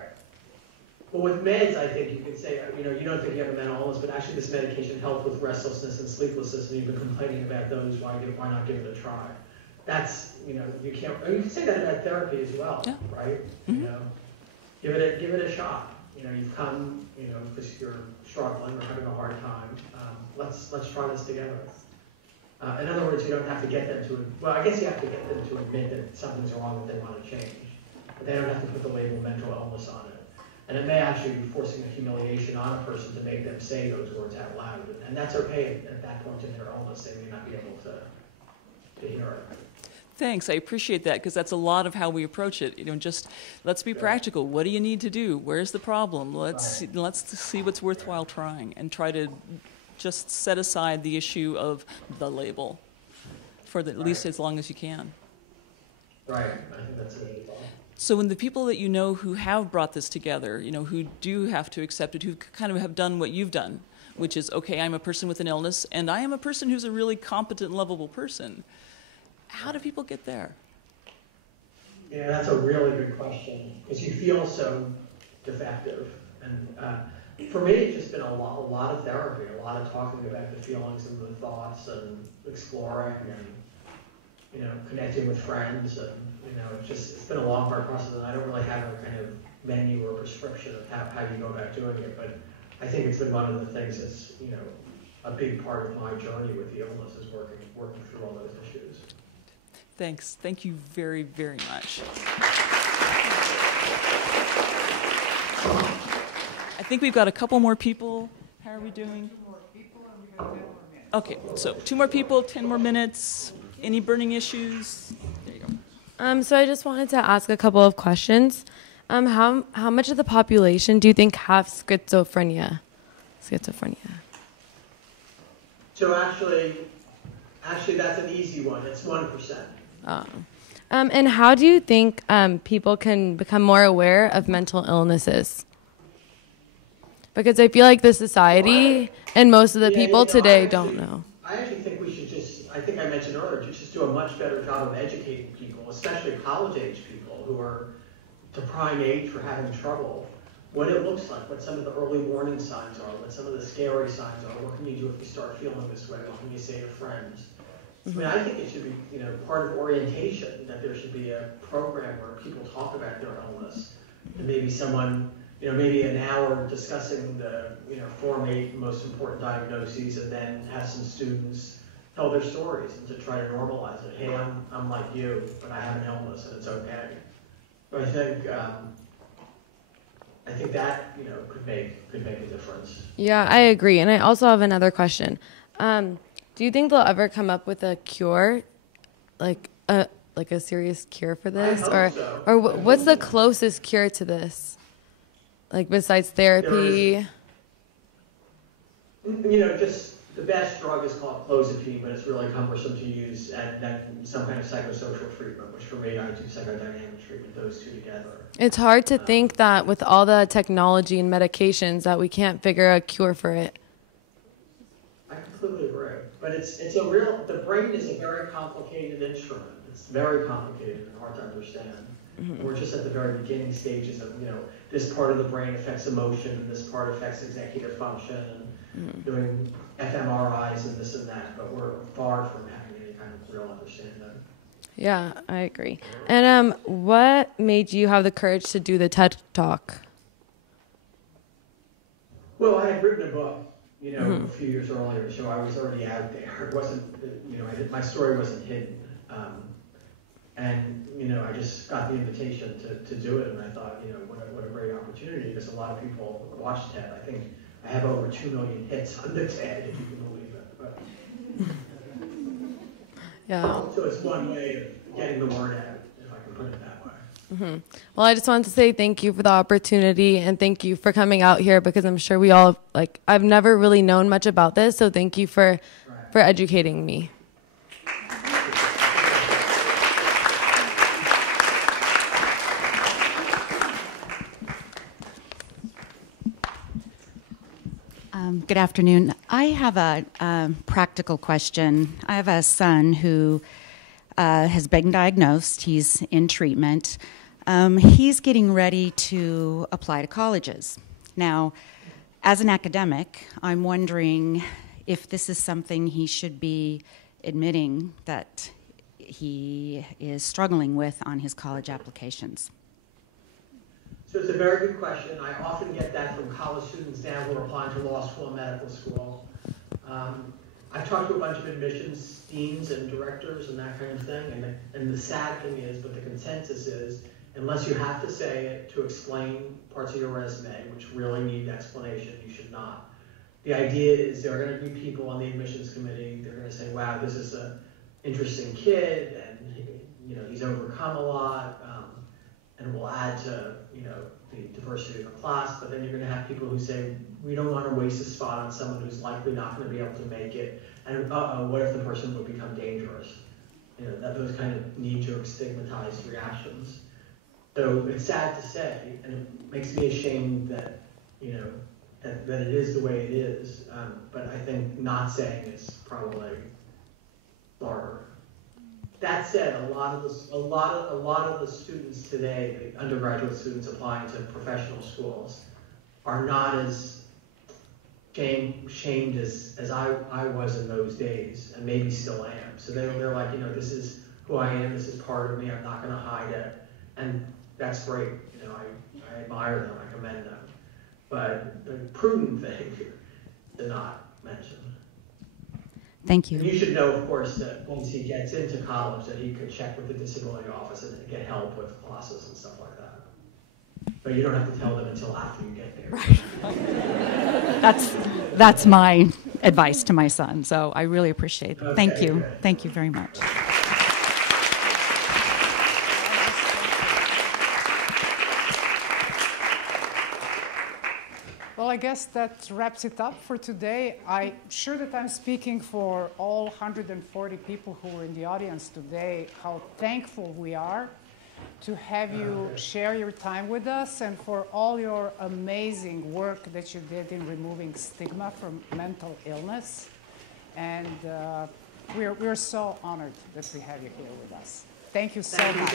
Well, with meds, I think you could say, you don't think you have a mental illness, but actually this medication helps with restlessness and sleeplessness, and you've been complaining about those. Why not give it a try? That's, you can't. You can say that about therapy as well, yeah. Right? Mm-hmm. Give it a shot. You've come, because you're struggling or having a hard time. Let's try this together. In other words, you don't have to get them to. Well, I guess you have to get them to admit that something's wrong that they want to change, but they don't have to put the label mental illness on it. And it may actually be forcing a humiliation on a person to make them say those words out loud, and that's okay at that point in their illness. They may not be able to hear it. Thanks, I appreciate that, because that's a lot of how we approach it. Just let's be practical. What do you need to do? Where's the problem? Let's see what's worthwhile trying, and try to just set aside the issue of the label for at least as long as you can. Right. I think that's it. So when the people that you know who have brought this together, you know, who do have to accept it, who kind of have done what you've done, which is, okay, I'm a person with an illness, and I am a person who's a really competent, lovable person. How do people get there? Yeah, that's a really good question, because you feel so defective. And for me, it's just been a lot of therapy, a lot of talking about the feelings and the thoughts and exploring and, you know, connecting with friends. And, you know, it's been a long, hard process, and I don't really have a kind of menu or prescription of how you go about doing it, but I think it's been one of the things that's, you know, a big part of my journey with the illness is working through all those issues. Thanks. Thank you very, very much. I think we've got a couple more people. How are we doing? Okay, so 2 more people, 10 more minutes. Any burning issues? There you go. So I just wanted to ask a couple of questions. How much of the population do you think have schizophrenia? So actually that's an easy one. It's 1%. And how do you think people can become more aware of mental illnesses? Because I feel like the society and most of the people today don't know. I actually think we should I think I mentioned earlier, just do a much better job of educating people, especially college-age people who are the prime age for having trouble, what it looks like, what some of the early warning signs are, what some of the scary signs are, what can you do if you start feeling this way, what can you say to friends? I mean, I think it should be, you know, part of orientation, that there should be a program where people talk about their illness, and maybe someone, you know, maybe an hour discussing the, you know, 4 or 8 most important diagnoses, and then have some students tell their stories and to try to normalize it. Hey, I'm like you, but I have an illness and it's okay. But I think that, you know, could make a difference. Yeah, I agree. And I also have another question. Do you think they'll ever come up with a cure, like a serious cure for this, or what's the closest cure to this, like besides therapy? You know, just the best drug is called clozapine, but it's really cumbersome to use, and then some kind of psychosocial treatment, which for me, I do psychodynamic treatment, those two together. It's hard to think that with all the technology and medications that we can't figure a cure for it. I completely agree. But the brain is a very complicated instrument. It's very complicated and hard to understand. Mm-hmm. We're just at the very beginning stages of, you know, this part of the brain affects emotion, and this part affects executive function, and doing fMRIs and this and that, but we're far from having any kind of real understanding. Yeah, I agree. And what made you have the courage to do the TED Talk? Well, I had written a book, you know, a few years earlier, so I was already out there. It wasn't, you know, my story wasn't hidden. And, you know, I just got the invitation to do it, and I thought, you know, what a great opportunity, because a lot of people watch TED. I think I have over 2 million hits on the TED, if you can believe it. But yeah. So it's one way of getting the word out, if I can put it that way. Mm-hmm. Well, I just wanted to say thank you for the opportunity, and thank you for coming out here, because I'm sure we all, like, I've never really known much about this, so thank you for educating me. Good afternoon. I have a practical question. I have a son who has been diagnosed. He's in treatment. He's getting ready to apply to colleges. Now, as an academic, I'm wondering if this is something he should be admitting that he is struggling with on his college applications. So it's a very good question. I often get that from college students now who are applying to law school and medical school. I've talked to a bunch of admissions deans and directors and that kind of thing, and the sad thing is, but the consensus is, unless you have to say it to explain parts of your resume, which really need explanation, you should not. The idea is there are going to be people on the admissions committee, they're going to say, wow, this is an interesting kid, and you know, he's overcome a lot, and it will add to, you know, the diversity of the class, but then you're going to have people who say, we don't want to waste a spot on someone who's likely not going to be able to make it, and what if the person would become dangerous? You know, those kind of knee-jerk stigmatized reactions. So it's sad to say, and it makes me ashamed that, you know, that it is the way it is. But I think not saying is probably smarter. That said, a lot of the students today, the undergraduate students applying to professional schools, are not as shamed as I was in those days, and maybe still am. So they're like, you know, this is who I am, this is part of me, I'm not going to hide it. And that's great. You know, I admire them, I commend them. But the prudent thing to not mention. Thank you. And you should know, of course, that once he gets into college, that he could check with the disability office and get help with classes and stuff like that. But you don't have to tell them until after you get there. Right. That's my advice to my son. So I really appreciate it. Okay, Thank you. good. Thank you very much. Well, I guess that wraps it up for today. I'm sure that I'm speaking for all 140 people who are in the audience today, how thankful we are to have you share your time with us and for all your amazing work that you did in removing stigma from mental illness. And we're so honored that we have you here with us. Thank you so much.